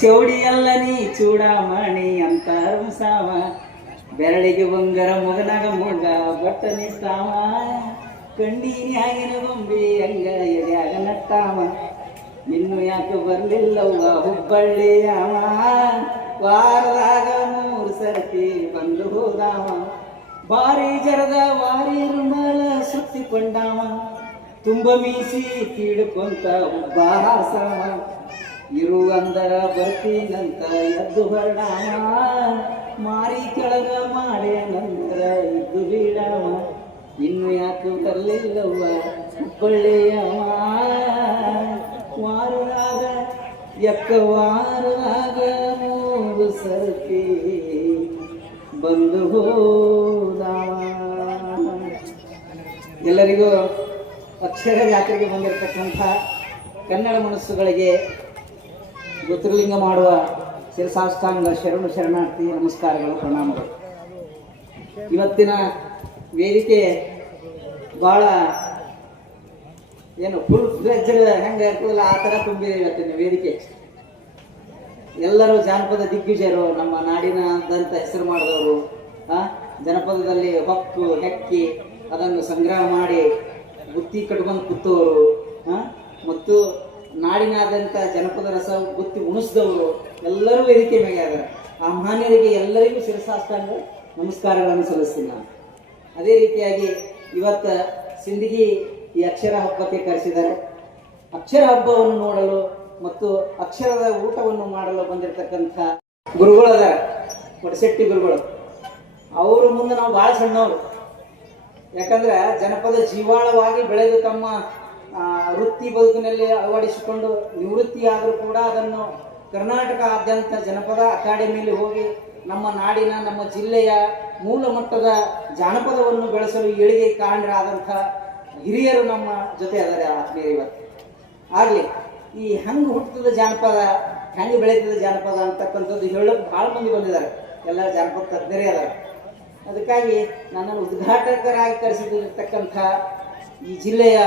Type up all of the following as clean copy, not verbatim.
ಚೌಡಿಯಲ್ಲ ನೀ ಚೂಡಾಮಣಿ ಅಂತಾರ ಸಾವ, ಬೆರಳಿಗೆ ಬಂಗರ ಮೊಗನಾಗ ಮೂಗ ಬಟ್ಟನೆ ಸಾವ, ಕಣ್ಣೀನಿ ಆಗಿನ ಗೊಂಬಿ ಹಂಗ ಎದ್ಯಾಗ ನಟ್ಟಾವ, ಇನ್ನು ಯಾಕೆ ಬರ್ಲಿಲ್ಲವ್ವ ಹುಬ್ಬಳ್ಳಿ ಅವ, ವಾರದಾಗ 3 ಸರ್ತಿ ಬಂದು ಹೋದಾವ, ಬಾರಿ ಜರದ ವಾರಿ ರುಮಾಲ ಸುತ್ತಿಕೊಂಡಾವ, ತುಂಬ ಮೀಸಿ ತೀಡ್ಕೊಂತ ಹುಬ್ಬ ಹಾಸವ, ಇರುವಂದರ ಬರ್ತೀನಂತ ಎದ್ದು ಹೊರಡಾವ, ಮಾರಿ ಕೆಳಗ ಮಾಡೇ ನಂತರ ಇದ್ದು ಬೀಡಾವ, ಇನ್ನು ಯಾಕೆ ಬರಲಿಲ್ಲವ್ವ ಹುಬ್ಬಳ್ಳಿಯವ, ವಾರದಾಗ ವಾರದಾಗ 3 ಸರ್ತಿ ಬಂದು ಹೋದಾವ. ಎಲ್ಲರಿಗೂ ಅಕ್ಷರ ಜಾತ್ರೆಗೆ ಬಂದಿರತಕ್ಕಂಥ ಕನ್ನಡ ಮನಸ್ಸುಗಳಿಗೆ ಜ್ಯೋತಿರ್ಲಿಂಗ ಮಾಡುವ ಶಿರಸಾಷ್ಟಾಂಗ ಶರಣಾರ್ಥಿ ನಮಸ್ಕಾರಗಳು, ಪ್ರಣಾಮಗಳು. ಇವತ್ತಿನ ವೇದಿಕೆ ಭಾಳ ಏನು ಫುಲ್ ಫ್ಲೆಜ್ಡ್ ಹೆಂಗೆ ಇರ್ತದಲ್ಲ ಆ ಥರ ತುಂಬಿದೆ ಇವತ್ತಿನ ವೇದಿಕೆ. ಎಲ್ಲರೂ ಜಾನಪದ ದಿಗ್ಗಜರು, ನಮ್ಮ ನಾಡಿನಾದ್ಯಂತ ಹೆಸರು ಮಾಡಿದವರು, ಜನಪದದಲ್ಲಿ ಹೊಕ್ಕು ಹೆಕ್ಕಿ ಅದನ್ನು ಸಂಗ್ರಹ ಮಾಡಿ ಬುತ್ತಿ ಕಟ್ಕೊಂಡು ಕೂತವರು, ಮತ್ತು ನಾಡಿನಾದ್ಯಂತ ಜನಪದ ರಸ ಬುತ್ತಿ ಉಣಿಸಿದವರು ಎಲ್ಲರೂ ವೇದಿಕೆ ಮೇಲೆ ಅದಾರೆ. ಆ ಮಹಾನೀಯರಿಗೆ ಎಲ್ಲರಿಗೂ ಶಿರಸಾಷ್ಟಾಂಗ ನಮಸ್ಕಾರಗಳನ್ನು ಸಲ್ಲಿಸ್ತೀನಿ ನಾನು. ಅದೇ ರೀತಿಯಾಗಿ ಇವತ್ತು ಸಿಂದಗಿ ಈ ಅಕ್ಷರ ಹಬ್ಬಕ್ಕೆ ಕರೆಸಿದ್ದಾರೆ. ಅಕ್ಷರ ಹಬ್ಬವನ್ನು ನೋಡಲು ಮತ್ತು ಅಕ್ಷರದ ಊಟವನ್ನು ಮಾಡಲು ಬಂದಿರತಕ್ಕಂಥ ಗುರುಗಳದಾರ, ಕೊಡಸೆಟ್ಟಿ ಗುರುಗಳು. ಅವರು ಮುಂದೆ ನಾವು ಭಾಳ ಸಣ್ಣವರು, ಯಾಕಂದ್ರೆ ಜನಪದ ಜೀವಾಳವಾಗಿ ಬೆಳೆದು ತಮ್ಮ ವೃತ್ತಿ ಬದುಕಿನಲ್ಲಿ ಅಳವಡಿಸಿಕೊಂಡು ನಿವೃತ್ತಿಯಾದರೂ ಕೂಡ ಅದನ್ನು ಕರ್ನಾಟಕದಾದ್ಯಂತ ಜನಪದ ಅಕಾಡೆಮಿಯಲ್ಲಿ ಹೋಗಿ ನಮ್ಮ ನಾಡಿನ ನಮ್ಮ ಜಿಲ್ಲೆಯ ಮೂಲ ಮಟ್ಟದ ಜಾನಪದವನ್ನು ಬೆಳೆಸಲು ಏಳಿಗೆ ಕಾರಣರಾದಂಥ ಹಿರಿಯರು ನಮ್ಮ ಜೊತೆ ಅದಾರೆ ಆತ್ಮೀಯ. ಇವತ್ತು ಆಗಲಿ ಈ ಹೆಂಗೆ ಹುಟ್ಟುತ್ತದೆ ಜಾನಪದ, ಹೆಂಗೆ ಬೆಳೀತದೆ ಜಾನಪದ ಅಂತಕ್ಕಂಥದ್ದು ಹೇಳೋಕೆ ಭಾಳ ಮಂದಿ ಬಂದಿದ್ದಾರೆ, ಎಲ್ಲ ಜಾನಪದ ತಜ್ಞರೇ ಅದಾರೆ. ಅದಕ್ಕಾಗಿ ನನ್ನನ್ನು ಉದ್ಘಾಟಕರಾಗಿ ಕರೆಸಿರ್ತಕ್ಕಂಥ ಈ ಜಿಲ್ಲೆಯ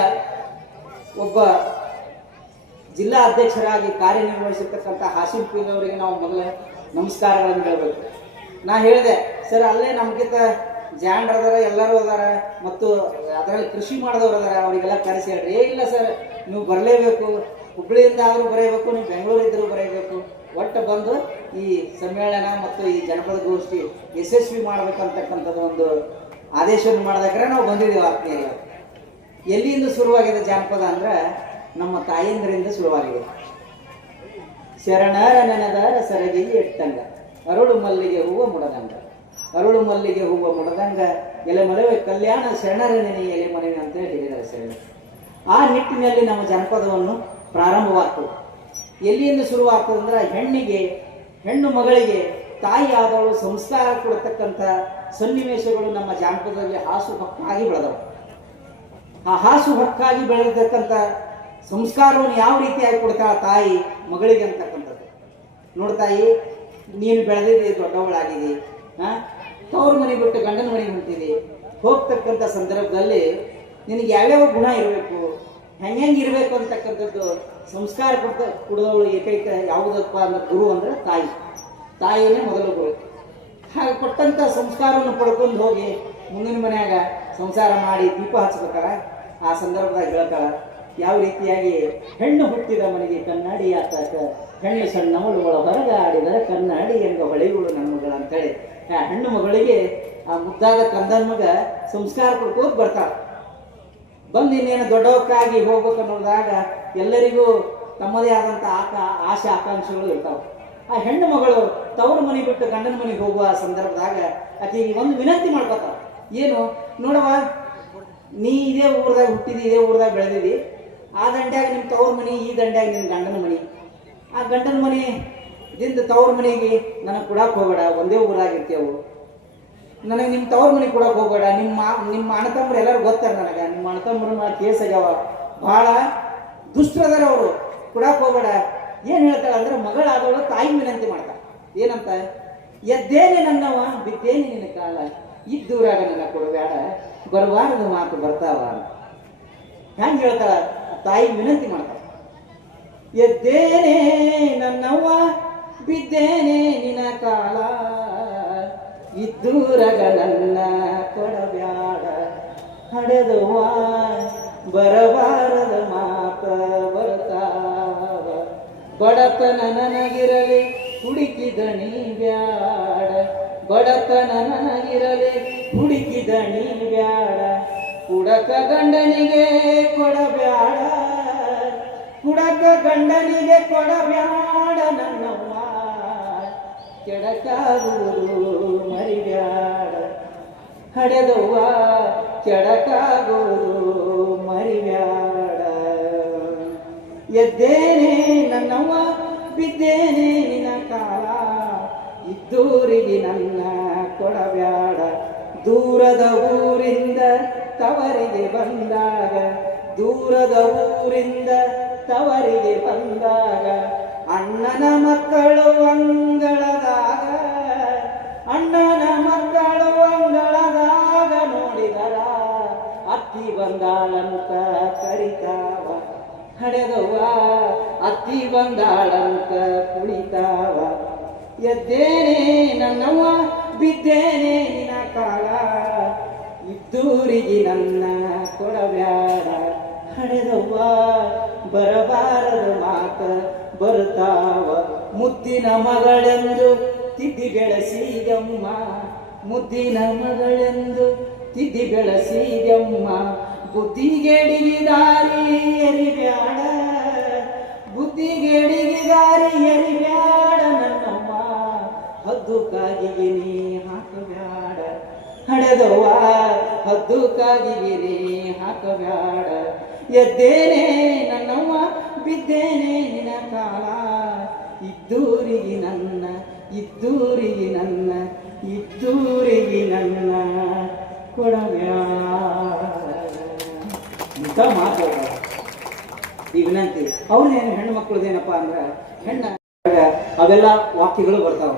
ಒಬ್ಬ ಜಿಲ್ಲಾ ಅಧ್ಯಕ್ಷರಾಗಿ ಕಾರ್ಯನಿರ್ವಹಿಸಿರ್ತಕ್ಕಂಥ ಹಾಸಿಂ ಪೀರ್ ಅವರಿಗೆ ನಾವು ಮೊದಲ ನಮಸ್ಕಾರಗಳನ್ನು ಹೇಳಬೇಕು. ನಾ ಹೇಳಿದೆ, ಸರ್ ಅಲ್ಲೇ ನಮಗಿಂತ ಜಾಣರು ಅದಾರ, ಎಲ್ಲರೂ ಅದಾರ, ಮತ್ತು ಅದರಲ್ಲಿ ಕೃಷಿ ಮಾಡಿದವರು ಅದಾರ, ಅವರಿಗೆಲ್ಲ ಕರೆಸಿ ಹೇಳ್ರಿ. ಇಲ್ಲ ಸರ್, ನೀವು ಬರಲೇಬೇಕು, ಹುಬ್ಬಳ್ಳಿಯಿಂದ ಆದರೂ ಬರೆಯಬೇಕು, ನೀವು ಬೆಂಗಳೂರಿದ್ದರೂ ಬರೆಯಬೇಕು, ಒಟ್ಟು ಬಂದು ಈ ಸಮ್ಮೇಳನ ಮತ್ತು ಈ ಜನಪದ ಗೋಷ್ಠಿ ಯಶಸ್ವಿ ಮಾಡಬೇಕಂತಕ್ಕಂಥದ್ದು ಒಂದು ಆದೇಶವನ್ನು ಮಾಡಿದಾಗ್ರೆ ನಾವು ಬಂದಿದ್ದೀವಿ ಆತ್ಮೀಯ. ಎಲ್ಲಿಂದ ಶುರುವಾಗಿದೆ ಜಾನಪದ ಅಂದ್ರೆ ನಮ್ಮ ತಾಯಂದ್ರಿಂದ ಶುರುವಾಗಿದೆ. ಶರಣರ ನೆನೆದಾರ ಸರಗಿ ಎಟ್ಟಂಗ, ಅರುಳು ಮಲ್ಲಿಗೆ ಹೂವು ಮುಡದಂಗ, ಅರುಳು ಮಲ್ಲಿಗೆ ಹೂವು ಮುಡದಂಗ, ಎಲೆ ಮಲವೆ ಕಲ್ಯಾಣ ಶರಣರ ನೆನೆ ಎಲೆ ಮನೆವೆ ಅಂತ ಹೇಳಿದ್ದಾರೆ ಶರಣ. ಆ ನಿಟ್ಟಿನಲ್ಲಿ ನಮ್ಮ ಜನಪದವನ್ನು ಪ್ರಾರಂಭವಾಗ್ತದೆ. ಎಲ್ಲಿಂದ ಶುರುವಾಗ್ತದೆ ಅಂದ್ರೆ ಹೆಣ್ಣು ಮಗಳಿಗೆ ತಾಯಿ ಆದವಳು ಸಂಸ್ಕಾರ ಕೊಡತಕ್ಕಂಥ ಸನ್ನಿವೇಶಗಳು ನಮ್ಮ ಜಾನಪದದಲ್ಲಿ ಹಾಸು ಹೊಕ್ಕಾಗಿ ಬೆಳೆದವು. ಆ ಹಾಸು ಹೊಕ್ಕಾಗಿ ಬೆಳೆದಿರ್ತಕ್ಕಂಥ ಸಂಸ್ಕಾರವನ್ನು ಯಾವ ರೀತಿಯಾಗಿ ಕೊಡ್ತಾಳ ತಾಯಿ ಮಗಳಿಗೆ ಅಂತಕ್ಕಂಥದ್ದು. ನೋಡ್ತಾಯಿ, ನೀನು ಬೆಳೆದಿದ್ದಿ, ದೊಡ್ಡವಳಾಗಿದ್ದಿ, ತವ್ರ ಮನೆ ಬಿಟ್ಟು ಗಂಡನ ಮನೆಗೆ ಹೊಂಟಿದಿ, ಹೋಗ್ತಕ್ಕಂಥ ಸಂದರ್ಭದಲ್ಲಿ ನಿನಗೆ ಯಾವ್ಯಾವ ಗುಣ ಇರಬೇಕು, ಹೆಂಗೆ ಇರಬೇಕು ಅಂತಕ್ಕಂಥದ್ದು ಸಂಸ್ಕಾರ ಕೊಡದವಳು ಏಕೈಕ ಯಾವುದಪ್ಪ ಅಂದ್ರೆ ಗುರು ಅಂದ್ರೆ ತಾಯಿಯೇ ಮೊದಲು ಗುರು. ಹಾಗೆ ಕೊಟ್ಟಂಥ ಸಂಸ್ಕಾರವನ್ನು ಪಡ್ಕೊಂಡು ಹೋಗಿ ಮುಂದಿನ ಮನ್ಯಾಗ ಸಂಸಾರ ಮಾಡಿ ದೀಪ ಹಚ್ಬೇಕಲ್ಲ, ಆ ಸಂದರ್ಭದಾಗ ಹೇಳ್ತಾಳ ಯಾವ ರೀತಿಯಾಗಿ ಹೆಣ್ಣು ಹುಟ್ಟಿದ ಮನೆಗೆ ಕನ್ನಡಿ ಆತಾಕ, ಹೆಣ್ಣು ಸಣ್ಣವಳು ಒಳ ಹೊರಗ ಆಡಿದರೆ ಕನ್ನಡಿ ಎಂಬ ಹೊಳೆಗಳು ನನ್ನ ಮಗಳು ಅಂತೇಳಿ ಆ ಹೆಣ್ಣು ಮಗಳಿಗೆ ಆ ಮುದ್ದಾದ ಕಂದನ ಮಗ ಸಂಸ್ಕಾರ ಕೊಡ್ಕೋದು ಬರ್ತಾಳ. ಬಂದು ಇನ್ನೇನು ದೊಡ್ಡವಕ್ಕಾಗಿ ಹೋಗ್ಬೇಕು ಅನ್ನೋದಾಗ ಎಲ್ಲರಿಗೂ ತಮ್ಮದೇ ಆದಂಥ ಆಸೆ ಆಕಾಂಕ್ಷೆಗಳು ಇರ್ತಾವೆ. ಆ ಹೆಣ್ಣು ಮಗಳು ತವ್ರ ಮನೆ ಬಿಟ್ಟು ಗಂಡನ ಮನೆಗೆ ಹೋಗುವ ಸಂದರ್ಭದಾಗ ಆಕೆಗೆ ಒಂದು ವಿನಂತಿ ಮಾಡ್ಕೊತಾವ. ಏನು ನೋಡವ, ನೀ ಇದೇ ಊರದಾಗ ಹುಟ್ಟಿದಿ, ಇದೇ ಊರದಾಗ ಬೆಳೆದಿದಿ, ಆ ದಂಡ್ಯಾಗ ನಿಮ್ಮ ತವ್ರ ಮನೆ, ಈ ದಂಡ್ಯಾಗ ನಿಮ್ಮ ಗಂಡನ ಮನೆ. ಆ ಗಂಡನ ಮನೆದಿಂದ ತವ್ರ ಮನೆಗೆ ನನಗೆ ಕೊಡಕ್ಕೆ ಹೋಗಬೇಡ, ಒಂದೇ ಊರಾಗಿರ್ತೇವು, ನನಗೆ ನಿಮ್ಮ ತವ್ರ ಮನೆಗೆ ಕೊಡಕ್ಕೆ ಹೋಗಬೇಡ. ನಿಮ್ಮ ಅಣ್ಣತಮ್ಮರು ಎಲ್ಲರೂ ಗೊತ್ತಾರೆ ನನಗೆ, ನಿಮ್ಮ ಅಣ್ಣತಮ್ಮರು ಕೇಸ್ ಆಗ್ಯಾವ, ಭಾಳ ದುಷ್ಟರದಾರ ಅವರು, ಕೊಡಕ್ಕೆ ಹೋಗಬೇಡ. ಏನು ಹೇಳ್ತಾಳೆ ಅಂದ್ರೆ ಮಗಳಾದವಳು ತಾಯಿ ವಿನಂತಿ ಮಾಡ್ತಾಳೆ. ಏನಂತ, ಎದ್ದೇನೆ ನನ್ನವ ಬಿದ್ದೇನೆ ನಿನ್ನ ಕಾಲ, ಇದ್ದೂರಾಗ ನನ್ನ ಕೊಡಬೇಡ, ಬರಬಾರದು ಮಾತು ಬರ್ತಾವ. ಹೆಂಗೆ ಹೇಳ್ತಾಳ, ತಾಯಿ ವಿನಂತಿ ಮಾಡ್ತಾಳೆ. ಎದ್ದೇನೆ ನನ್ನವ್ವ ಬಿದ್ದೇನೆ ನಿನ ಕಾಲ ಇದ್ದೂರಗ ನನ್ನ ಕೊಡಬ್ಯಾಡ ಹಡೆದುವ ಬರಬಾರದ ಮಾತ ಬರ್ತಾವ ಬಡತನ ನನಗಿರಲಿ ಹುಡುಕಿದಣಿ ಬ್ಯಾಡ ಬಡತನ ನನಗಿರಲಿ ಹುಡುಕಿದಣಿ ಬ್ಯಾಡ ಕುಡಕ ಗಂಡನಿಗೆ ಕೊಡಬ್ಯಾಡ ಕುಡಕ ಗಂಡನಿಗೆ ಕೊಡಬ್ಯಾಡ ನನ್ನವ್ವ ಕೆಡಕಾಗುವುದು ಮರಿಬ್ಯಾಡ ಹಡೆದವ್ವ ಕೆಡಕಾಗುವುದು ಮರಿಬ್ಯಾಡ ಎದ್ದೇನೆ ನನ್ನವ್ವ ಬಿದ್ದೇನೆ ನಿನ್ನ ಕಾಲ ಇದ್ದೂರಿಗೆ ನನ್ನ ಕೊಡಬ್ಯಾಡ ದೂರದ ಊರಿಂದ ತವರಿಗೆ ಬಂದಾಗ ದೂರದ ಊರಿಂದ ತವರಿಗೆ ಬಂದಾಗ ಅಣ್ಣನ ಮಕ್ಕಳು ಅಂಗಳದಾಗ ಅಣ್ಣನ ಮಕ್ಕಳು ಅಂಗಳದಾಗ ನೋಡಿದರ ಅತ್ತಿ ಬಂದಾಳಂತ ಕರಿತಾವ ಹಡೆದವ್ವ ಅತ್ತಿ ಬಂದಾಳಂತ ಕುಣಿತಾವ ಎದ್ದೇನೆ ನನ್ನವ್ವ ಬಿದ್ದೇನೆ ನಿನ್ನ ಕಾಲ ಇದ್ದೂರಿಗೆ ನನ್ನ ಕೊಡಬ್ಯಾಡ ಹಡೆದವ್ವ ಬರಬಾರದ ಮಾತ ಬರ್ತಾವ ಮುದ್ದಿನ ಮಗಳೆಂದು ತಿದ್ದಿ ಬೆಳೆಸಿದಮ್ಮ ಮುದ್ದಿನ ಮಗಳೆಂದು ತಿದ್ದಿ ಬೆಳೆಸಿದಮ್ಮ ಬುದ್ಧಿಗೆಡಿಗೆ ದಾರಿ ಎರಿಬ್ಯಾಡ ಬುದ್ಧಿಗೆಡಿಗೆ ದಾರಿ ಎರಿಬ್ಯಾಡ ನನ್ನಮ್ಮ ಹದ್ದು ಕಾಗಿಗೆ ನೀ ಹಾಕಬ್ಯಾಡ ಹಡೆದವ್ವ ಹದ್ದು ಕಾಗಿಗೆ ನೀ ಹಾಕಬ್ಯಾಡ ಎದ್ದೇನೆ ನನ್ನವ್ವ ಬಿದ್ದೇನೆ ನಿನ್ನ ಕಾಲ ಇದ್ದೂರಿಗೆ ನನ್ನ ಇದ್ದೂರಿಗೆ ನನ್ನ ಇದ್ದೂರಿಗೆ ನನ್ನ ಕೊಡಬ್ಯಾಡ ಇಂಥ ಮಾತಾಡ ಈ ವಿನಂತಿ ಅವ್ರದ್ದೇನು ಹೆಣ್ಣು ಮಕ್ಕಳದೇನಪ್ಪ ಅಂದ್ರೆ ಹೆಣ್ಣ ಅವೆಲ್ಲ ವಾಕ್ಯಗಳು ಬರ್ತಾವ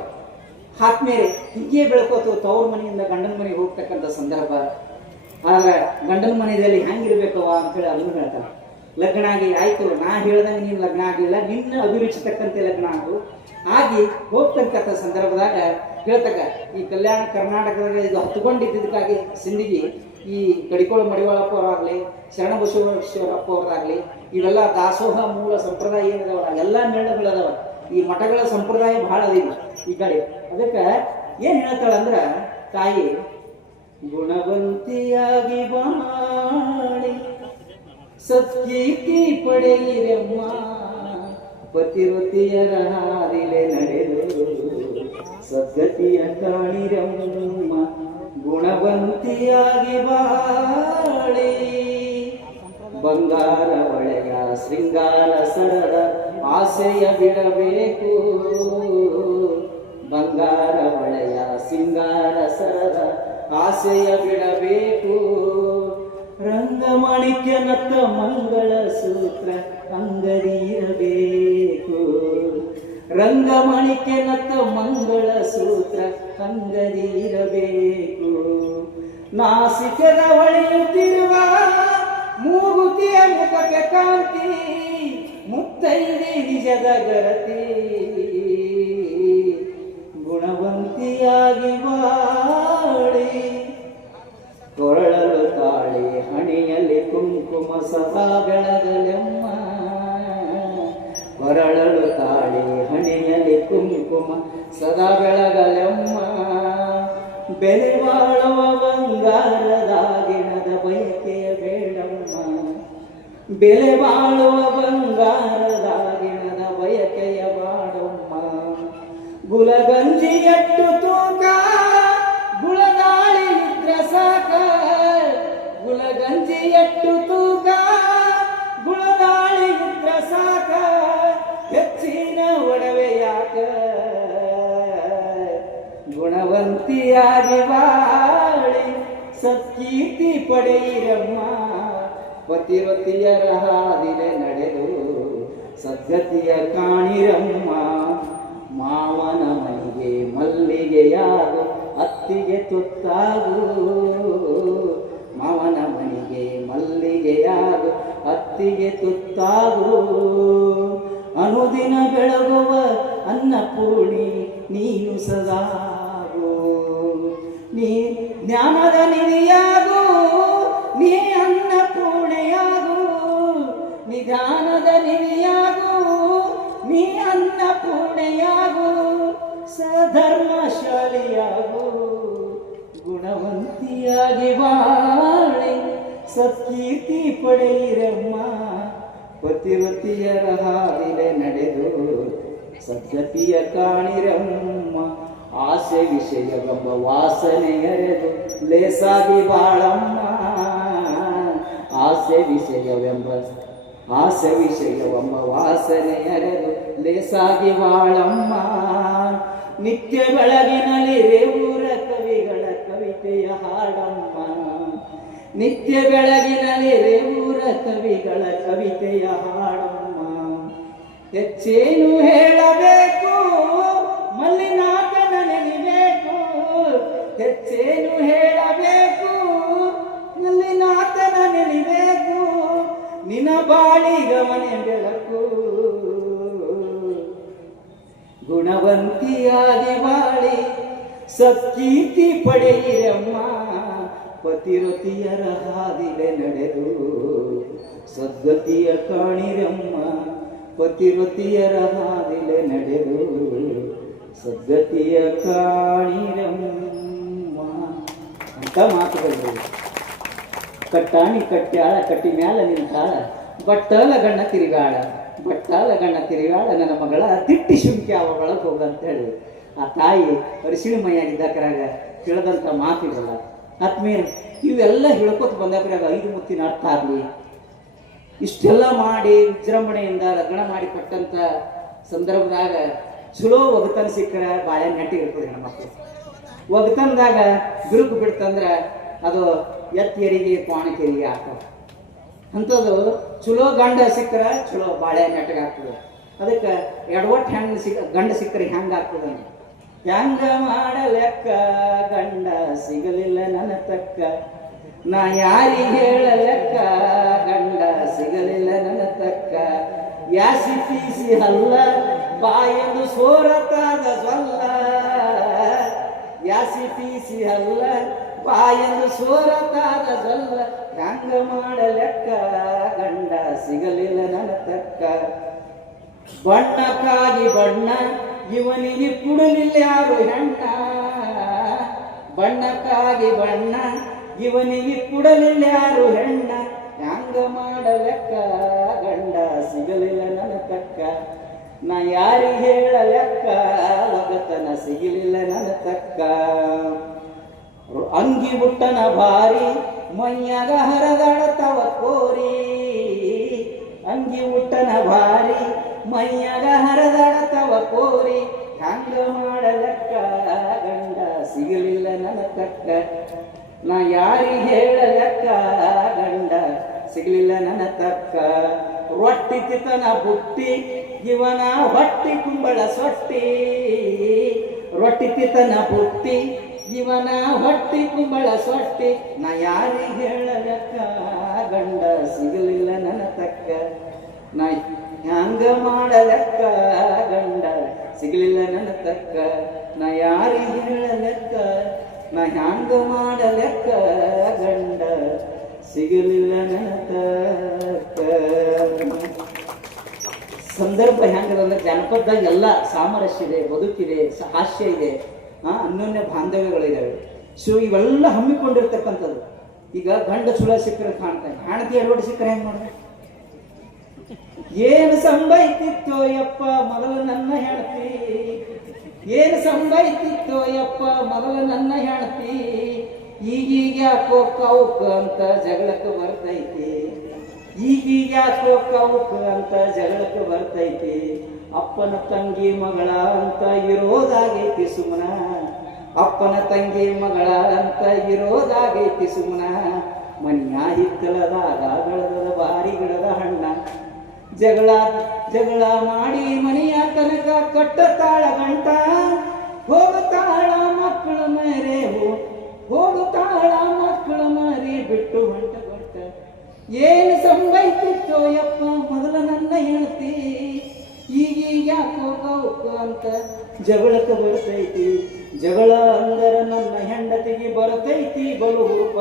ಆದ್ಮೇಲೆ ಹೀಗೆ ಬೆಳ್ಕೋತು ತವ್ರ ಮನೆಯಿಂದ ಗಂಡನ ಮನೆಗೆ ಹೋಗ್ತಕ್ಕಂಥ ಸಂದರ್ಭ ಆದ್ರೆ ಗಂಡನ ಮನೆಯಲ್ಲಿ ಹೆಂಗಿರ್ಬೇಕವ ಅಂತೇಳಿ ಅದನ್ನು ಹೇಳ್ತಾರೆ ಲಗ್ನ ಆಗಿ ಆಯ್ತು ನಾ ಹೇಳ್ದಂಗೆ ನೀನು ಲಗ್ನ ಆಗಿಲ್ಲ ನಿನ್ನ ಅಭಿರುಚಿ ತಕ್ಕಂತೆ ಲಗ್ನ ಆಗು ಆಗಿ ಹೋಗ್ತಕ್ಕಂಥ ಸಂದರ್ಭದಾಗ ಹೇಳ್ತಕ್ಕ ಈ ಕಲ್ಯಾಣ ಕರ್ನಾಟಕದಾಗ ಇದು ಹತ್ಕೊಂಡಿದ್ದಕ್ಕಾಗಿ ಸಿಂಧಿಗಿ ಈ ಕಡಿಕೋಳ ಮಡಿವಾಳಪ್ಪ ಅವರಾಗಲಿ ಶರಣಬಸವೇಶ್ವರಪ್ಪ ಅವರಾಗಲಿ ಇವೆಲ್ಲ ದಾಸೋಹ ಮೂಲ ಸಂಪ್ರದಾಯ ಏನಿದಾವಲ್ಲ ಎಲ್ಲ ನೆರಳುಗಳದಾವ ಈ ಮಠಗಳ ಸಂಪ್ರದಾಯ ಬಹಳ ಅದಿಲ್ಲ ಈ ಕಡೆ ಅದಕ್ಕೆ ಏನು ಹೇಳ್ತಾಳಂದ್ರೆ ತಾಯಿ ಗುಣವಂತಿಯಾಗಿ ಬಾಳಿ ಸತ್ಕೀರ್ತಿ ಪಡೆಯಿರಮ್ಮ ಪತಿವತಿಯರ ಹಾದಿಲೆ ನಡೆದು ಸದ್ಗತಿಯ ಕಾಣಿರಮ್ಮ ಗುಣವಂತಿಯಾಗಿ ಬಾಳಿ ಬಂಗಾರ ಒಳೆಯ ಶೃಂಗಾರ ಸರದ ಆಸೆಯ ಬಿಡಬೇಕು ಬಂಗಾರ ಒಳೆಯ ಸಿಂಗಾರ ಸರದ ಆಸೆಯ ಬಿಡಬೇಕು ರಂಗಮಾಣಿಕ್ಯನತ್ತ ಮಂಗಳ ಸೂತ್ರ ಅಂಗಡಿ ಇರಬೇಕು ರಂಗಮಾಣಿಕ್ಯನತ್ತ ಮಂಗಳ ಸೂತ್ರ ಅಂಗಡಿ ಇರಬೇಕು ನಾಸಿಕದ ಹೊಳೆಯುತ್ತಿರುವ ಮೂಗುತಿಯ ಮುಖಕ್ಕೆ ಕಾಂತಿ ಮುತ್ತೈದೆ ನಿಜದ ಗರತಿ ಗುಣವಂತಿಯಾಗಿ ಬಾಳಿ ಕೊರಳಲು ತಾಳಿ ಹಣೆಯಲ್ಲಿ ಕುಂಕುಮ ಸದಾ ಬೆಳಗಲೆಮ್ಮ ಕೊರಳಲು ತಾಳಿ ಹಣೆಯಲ್ಲಿ ಕುಂಕುಮ ಸದಾ ಬೆಳಗಲೆಮ್ಮ ಬೆಲೆ ಬಾಳುವ ಬಂಗಾರದಾಗಿಣದ ಬಯಕೆಯ ಬೇಡಮ್ಮ ಬೆಲೆ ಬಾಳುವ ಬಂಗಾರದಾಗಿಣದ ಬಯಕೆಯ ಬಾಡಮ್ಮ ಗುಲಗಂಜಿ ಎಟ್ಟು ತೂಕ ಗುಳದಾಳಿ ಇದ್ರೆ ಸಾಕ ಗುಲಗಂಜಿ ಎಟ್ಟು ತೂಕ ಗುಳದಾಳಿ ಇದ್ರೆ ಸಾಕ ಹೆಚ್ಚಿನ ಒಡವೆ ಯಾಕ ಗುಣವಂತಿಯಾಗಿ ಬಾಳಿ ಸತ್ಕೀರ್ತಿ ಪಡೆಯಿರಮ್ಮ ಪತಿವತಿಯರ ಹಾದಿಲೆ ನಡೆದು ಸದ್ಗತಿಯ ಕಾಣಿರಮ್ಮ ಮಾವನ ಮನೆಗೆ ಮಲ್ಲಿಗೆಯಾಗು ಅತ್ತಿಗೆ ತುತ್ತಾಗು ಮಾವನ ಮನೆಗೆ ಮಲ್ಲಿಗೆಯಾಗು ಅತ್ತಿಗೆ ತುತ್ತಾಗು ಅನುದಿನ ಬೆಳಗುವ ಅನ್ನಪೂರ್ಣ ನೀನು ಸದಾಗು, ನೀ ಜ್ಞಾನದ ನಿಧಿಯಾಗು, ನೀ ಅನ್ನಪೂರ್ಣೆಯಾಗು, ನಿಧಾನದ ನಿಧಿಯಾಗು, ನೀ ಅನ್ನಪೂರ್ಣೆಯಾಗು, ಸಧರ್ಮಶಾಲಿಯಾಗು, ಗುಣವಂತಿಯಾಗಿ ಬಾಳೆ ಸತ್ಕೀರ್ತಿ ಪಡೆಯಿರಮ್ಮ, ಪತಿವತಿಯರ ಹಾದಿಲೆ ನಡೆದು ಸದ್ಗತಿಯ ಕಾಣಿರಮ್ಮ, ಆಸೆ ವಿಷಯವೆಂಬ ವಾಸನೆಯರೆದು ಲೇಸಾಗಿ ಬಾಳಮ್ಮ, ಆಸೆ ವಿಷಯವೆಂಬ ವಾಸನೆಯರೆದು ಲೇಸಾಗಿ ಬಾಳಮ್ಮ, ನಿತ್ಯ ಬೆಳಗಿನಲ್ಲಿ ರೇವೂರ ಕವಿಗಳ ಕವಿತೆಯ ಹಾಡಮ್ಮ, ನಿತ್ಯ ಬೆಳಗಿನಲ್ಲಿ ರೇವೂರ ಕವಿಗಳ ಕವಿತೆಯ ಹಾಡಮ್ಮ, ಹೆಚ್ಚೇನು ಹೇಳಬೇಕು ಮಲ್ಲಿನಾಥನ ನೆನೆಬೇಕು, ಹೆಚ್ಚೇನು ಹೇಳಬೇಕು ಮಲ್ಲಿನಾಥನ ನೆನೆಬೇಕು, ನಿನ ಬಾಳಿಗವನೆ ಬೆಳಕು, ಗುಣವಂತಿಯಾಗಿ ಬಾಳಿ ಸತ್ಕೀರ್ತಿ ಪಡೆಯಿರಮ್ಮ, ಪತಿರತಿಯರ ಹಾದಿಲೆ ನಡೆದು ಸದ್ಗತಿಯ ಕಾಣಿರಮ್ಮ, ಪತಿರತಿಯರ ಹಾದಿಲೆ ನಡೆದು ಸದ್ಗತಿಯ ಕಾಣಿರಮ್ಮ ಅಂತ ಮಾತುಗಳು. ಕಟ್ಟಾಣಿ ಕಟ್ಟ್ಯಾಳ ಕಟ್ಟಿ ಮ್ಯಾಲ ನಿಂತಾಳ, ಬಟ್ಟಲ ಗಣ್ಣ ತಿರುಗಾಳ, ಬಟ್ಟಲ ಗಣ್ಣ ತಿರುಗಾಳ ನನ್ನ ಮಗಳ ತಿಟ್ಟಿ ಶುಂಕಿ ಅವ ಒಳಗೆ ಹೋಗಂತೇಳಿ ಆ ತಾಯಿ ಅರಿಶಿಣ ಮೈಯಾಗಿದ್ದಾಕರಾಗ ಹೇಳದಂಥ ಮಾತಿರಲ್ಲ. ಆತ್ಮೀಯ ಇವೆಲ್ಲ ಹೇಳ್ಕೊತ ಬಂದಾಕರಾಗ 5 ಮುತ್ತಿನ ಅರ್ಥ ಆಗಲಿ, ಇಷ್ಟೆಲ್ಲ ಮಾಡಿ ವಿಜೃಂಭಣೆಯಿಂದ ಲಗ್ನ ಮಾಡಿ ಕೊಟ್ಟಂಥ ಸಂದರ್ಭದಾಗ ಚಲೋ ಒಗತನ ಸಿಕ್ಕರೆ ಬಾಳೆ ನೆಟ್ಟಿಗೆ ಇರ್ತದೆ ಹೆಣ್ಮಕ್ಳು. ಒಗತನದಾಗ ಬಿರುಕು ಬಿಡ್ತಂದ್ರೆ ಅದು ಎತ್ತೇರಿಗೆ ಕ್ವಾಣಕೆರಿಗೆ ಆಗ್ತದೆ. ಅಂಥದ್ದು ಚಲೋ ಗಂಡ ಸಿಕ್ಕರೆ ಚಲೋ ಬಾಳೆ ನೆಟ್ಟಿಗೆ ಆಗ್ತದೆ. ಅದಕ್ಕೆ ಎಡವಟ್ಟು ಹೆಂಗೆ ಗಂಡ ಸಿಕ್ಕರೆ ಹೆಂಗೆ ಆಗ್ತದೆ, ಹೆಂಗ ಮಾಡಲೆಕ್ಕ ಗಂಡ ಸಿಗಲಿಲ್ಲ ನನ್ನ ತಕ್ಕ, ನಾ ಯಾರಿಗೆ ಹೇಳಲೆಕ್ಕ ಗಂಡ ಸಿಗಲಿಲ್ಲ ನನ್ನ ತಕ್ಕ, ಯಾಸಿ ಪೀಸಿ ಹಲ್ಲ ಬಾಯಲು ಸೋರತಾದ ಸೊಲ್ಲ, ಯಾಸಿ ಪೀಸಿ ಹಲ್ಲ ಬಾಯಲು ಸೋರತಾದ ಸೊಲ್ಲ, ಹೆಂಗ ಮಾಡಲೆಕ್ಕ ಗಂಡ ಸಿಗಲಿಲ್ಲ ನನ್ನ ತಕ್ಕ, ಬಣ್ಣಕ್ಕಾಗಿ ಬಣ್ಣ ಇವನಿಗೆ ಕುಡಲಿಲ್ಲ ಯಾರು ಹೆಣ್ಣ, ಬಣ್ಣಕ್ಕಾಗಿ ಬಣ್ಣ ಇವನಿಗೆ ಕುಡಲಿಲ್ಲ ಯಾರು ಹೆಣ್ಣ, ಹ್ಯಾಂಗ ಮಾಡಲೆಕ್ಕ ಗಂಡ ಸಿಗಲಿಲ್ಲ ನನ್ನ ತಕ್ಕ, ನಾ ಯಾರಿಗೆ ಹೇಳಲೆಕ್ಕ ಒಗತನ ಸಿಗಲಿಲ್ಲ ನನ್ನ ತಕ್ಕ, ಅಂಗಿ ಬುಟ್ಟನ ಭಾರಿ ಮೈಯಾಗ ಹರದಾಡತವ ಕೋರಿ, ಅಂಗಿ ಉಟ್ಟನ ಭಾರಿ ಮೈಯಾಗ ಹರದಾಡತವ ಕೋರಿ, ಹ್ಯಾಂಗ ಮಾಡಲೆಕ್ಕ ಗಂಡ ಸಿಗಲಿಲ್ಲ ನನ್ನ ತಕ್ಕ, ನಾ ಯಾರಿಗೆ ಹೇಳಲೆಕ್ಕ ಗಂಡ ಸಿಗಲಿಲ್ಲ ನನ್ನ ತಕ್ಕ, ರೊಟ್ಟಿ ತಿತನ ಬುಟ್ಟಿ ಇವನ ಹೊಟ್ಟಿ ಕುಂಬಳ ಸೊಟ್ಟಿ, ರೊಟ್ಟಿ ತಿತನ ಬುಟ್ಟಿ ಇವನ ಹೊಟ್ಟಿ ಕುಂಬಳ ಸೊಟ್ಟಿ, ನಾ ಯಾರಿಗೆ ಹೇಳಲೆಕ್ಕ ಗಂಡ ಸಿಗಲಿಲ್ಲ ನನ್ನ ತಕ್ಕ, ನಾ ಹ್ಯಾಂಗ ಮಾಡಲೆಕ್ಕ ಗಂಡ ಸಿಗಲಿಲ್ಲ ನನ್ನ ತಕ್ಕ, ನಾ ಯಾರಿಗೆ ಹೇಳಲೆಕ್ಕ ನಾ ಹ್ಯಾಂಗ ಮಾಡಲೆಕ್ಕ ಗಂಡ ಸಿಗಲಿಲ್ಲ ನನ್ನ ತಕ್ಕ. ಸಂದರ್ಭ ಹೆಂಗದಂದ್ರೆ ಜಾನಪದದಾಗ ಎಲ್ಲ ಸಾಮರಸ್ಯ ಇದೆ, ಬದುಕಿದೆ, ಹಾಸ್ಯ ಇದೆ, ಅನ್ಯೋನ್ಯ ಬಾಂಧವ್ಯಗಳಿದ್ದಾವೆ. ಸೊ ಇವೆಲ್ಲ ಹಮ್ಮಿಕೊಂಡಿರ್ತಕ್ಕಂಥದ್ದು. ಈಗ ಗಂಡ ಸುಳ ಸಿಕ್ಕರೆ ಕಾಣ್ತಾನೆ, ಹೆಣ್ತಿ ಎಡವಟ್ಟು ಸಿಕ್ಕರೆ ಹೆಂಗೆ ಮಾಡಿದೆ, ಏನು ಸಂಭವಿಸಿತ್ತೋ ಯಪ್ಪ ಮೊದಲು ನನ್ನ ಹೆಂಡತಿ, ಏನು ಸಂಭವಿಸಿತ್ತೋ ಯಪ್ಪ ಮೊದಲು ನನ್ನ ಹೆಂಡತಿ, ಈಗೀಗ ಯಾಕೋ ಕೌಕ ಅಂತ ಜಗಳಕ್ಕೆ ಬರ್ತೈತಿ, ಈಗೀಗ ಯಾಕೋ ಕೌಕ ಅಂತ ಜಗಳಕ್ಕೆ ಬರ್ತೈತಿ, ಅಪ್ಪನ ತಂಗಿ ಮಗಳ ಅಂತ ಇರೋದಾಗೈತಿ ಸುಮ್ಮನ, ಅಪ್ಪನ ತಂಗಿ ಮಗಳ ಅಂತ ಇರೋದಾಗೈತಿ ಸುಮ್ಮನ, ಮನ್ಯ ಹಿತ್ತಲದಾಗ ಬೆಳೆದ ಬಾರಿ ಗಿಡದ ಹಣ್ಣ, ಜಗಳ ಜಗಳ ಮಾಡಿ ಮನೆಯ ತನಕ ಕಟ್ಟತಾಳ ಗಂಟ, ಹೋಗುತ್ತಾಳ ಮಕ್ಕಳ ಮರೆ ಹೋಗುತ್ತಾಳ ಮಕ್ಕಳ ಮರಿ ಬಿಟ್ಟು ಹೊಂಟ ಕೊಟ್ಟ, ಏನು ಸಂಭವಿಸಿತ್ತೋ ಯಪ್ಪ ಮೊದಲ ನನ್ನ ಹೆಂಡತಿ, ಈಗೀಗ ಯಾಕೋ ಕೌಕ ಅಂತ ಜಗಳಕ್ಕೆ ಬರ್ತೈತಿ. ಜಗಳ ಅಂದರ ನನ್ನ ಹೆಂಡತಿಗೆ ಬರ್ತೈತಿ ಬಲು ಹುರುಪ.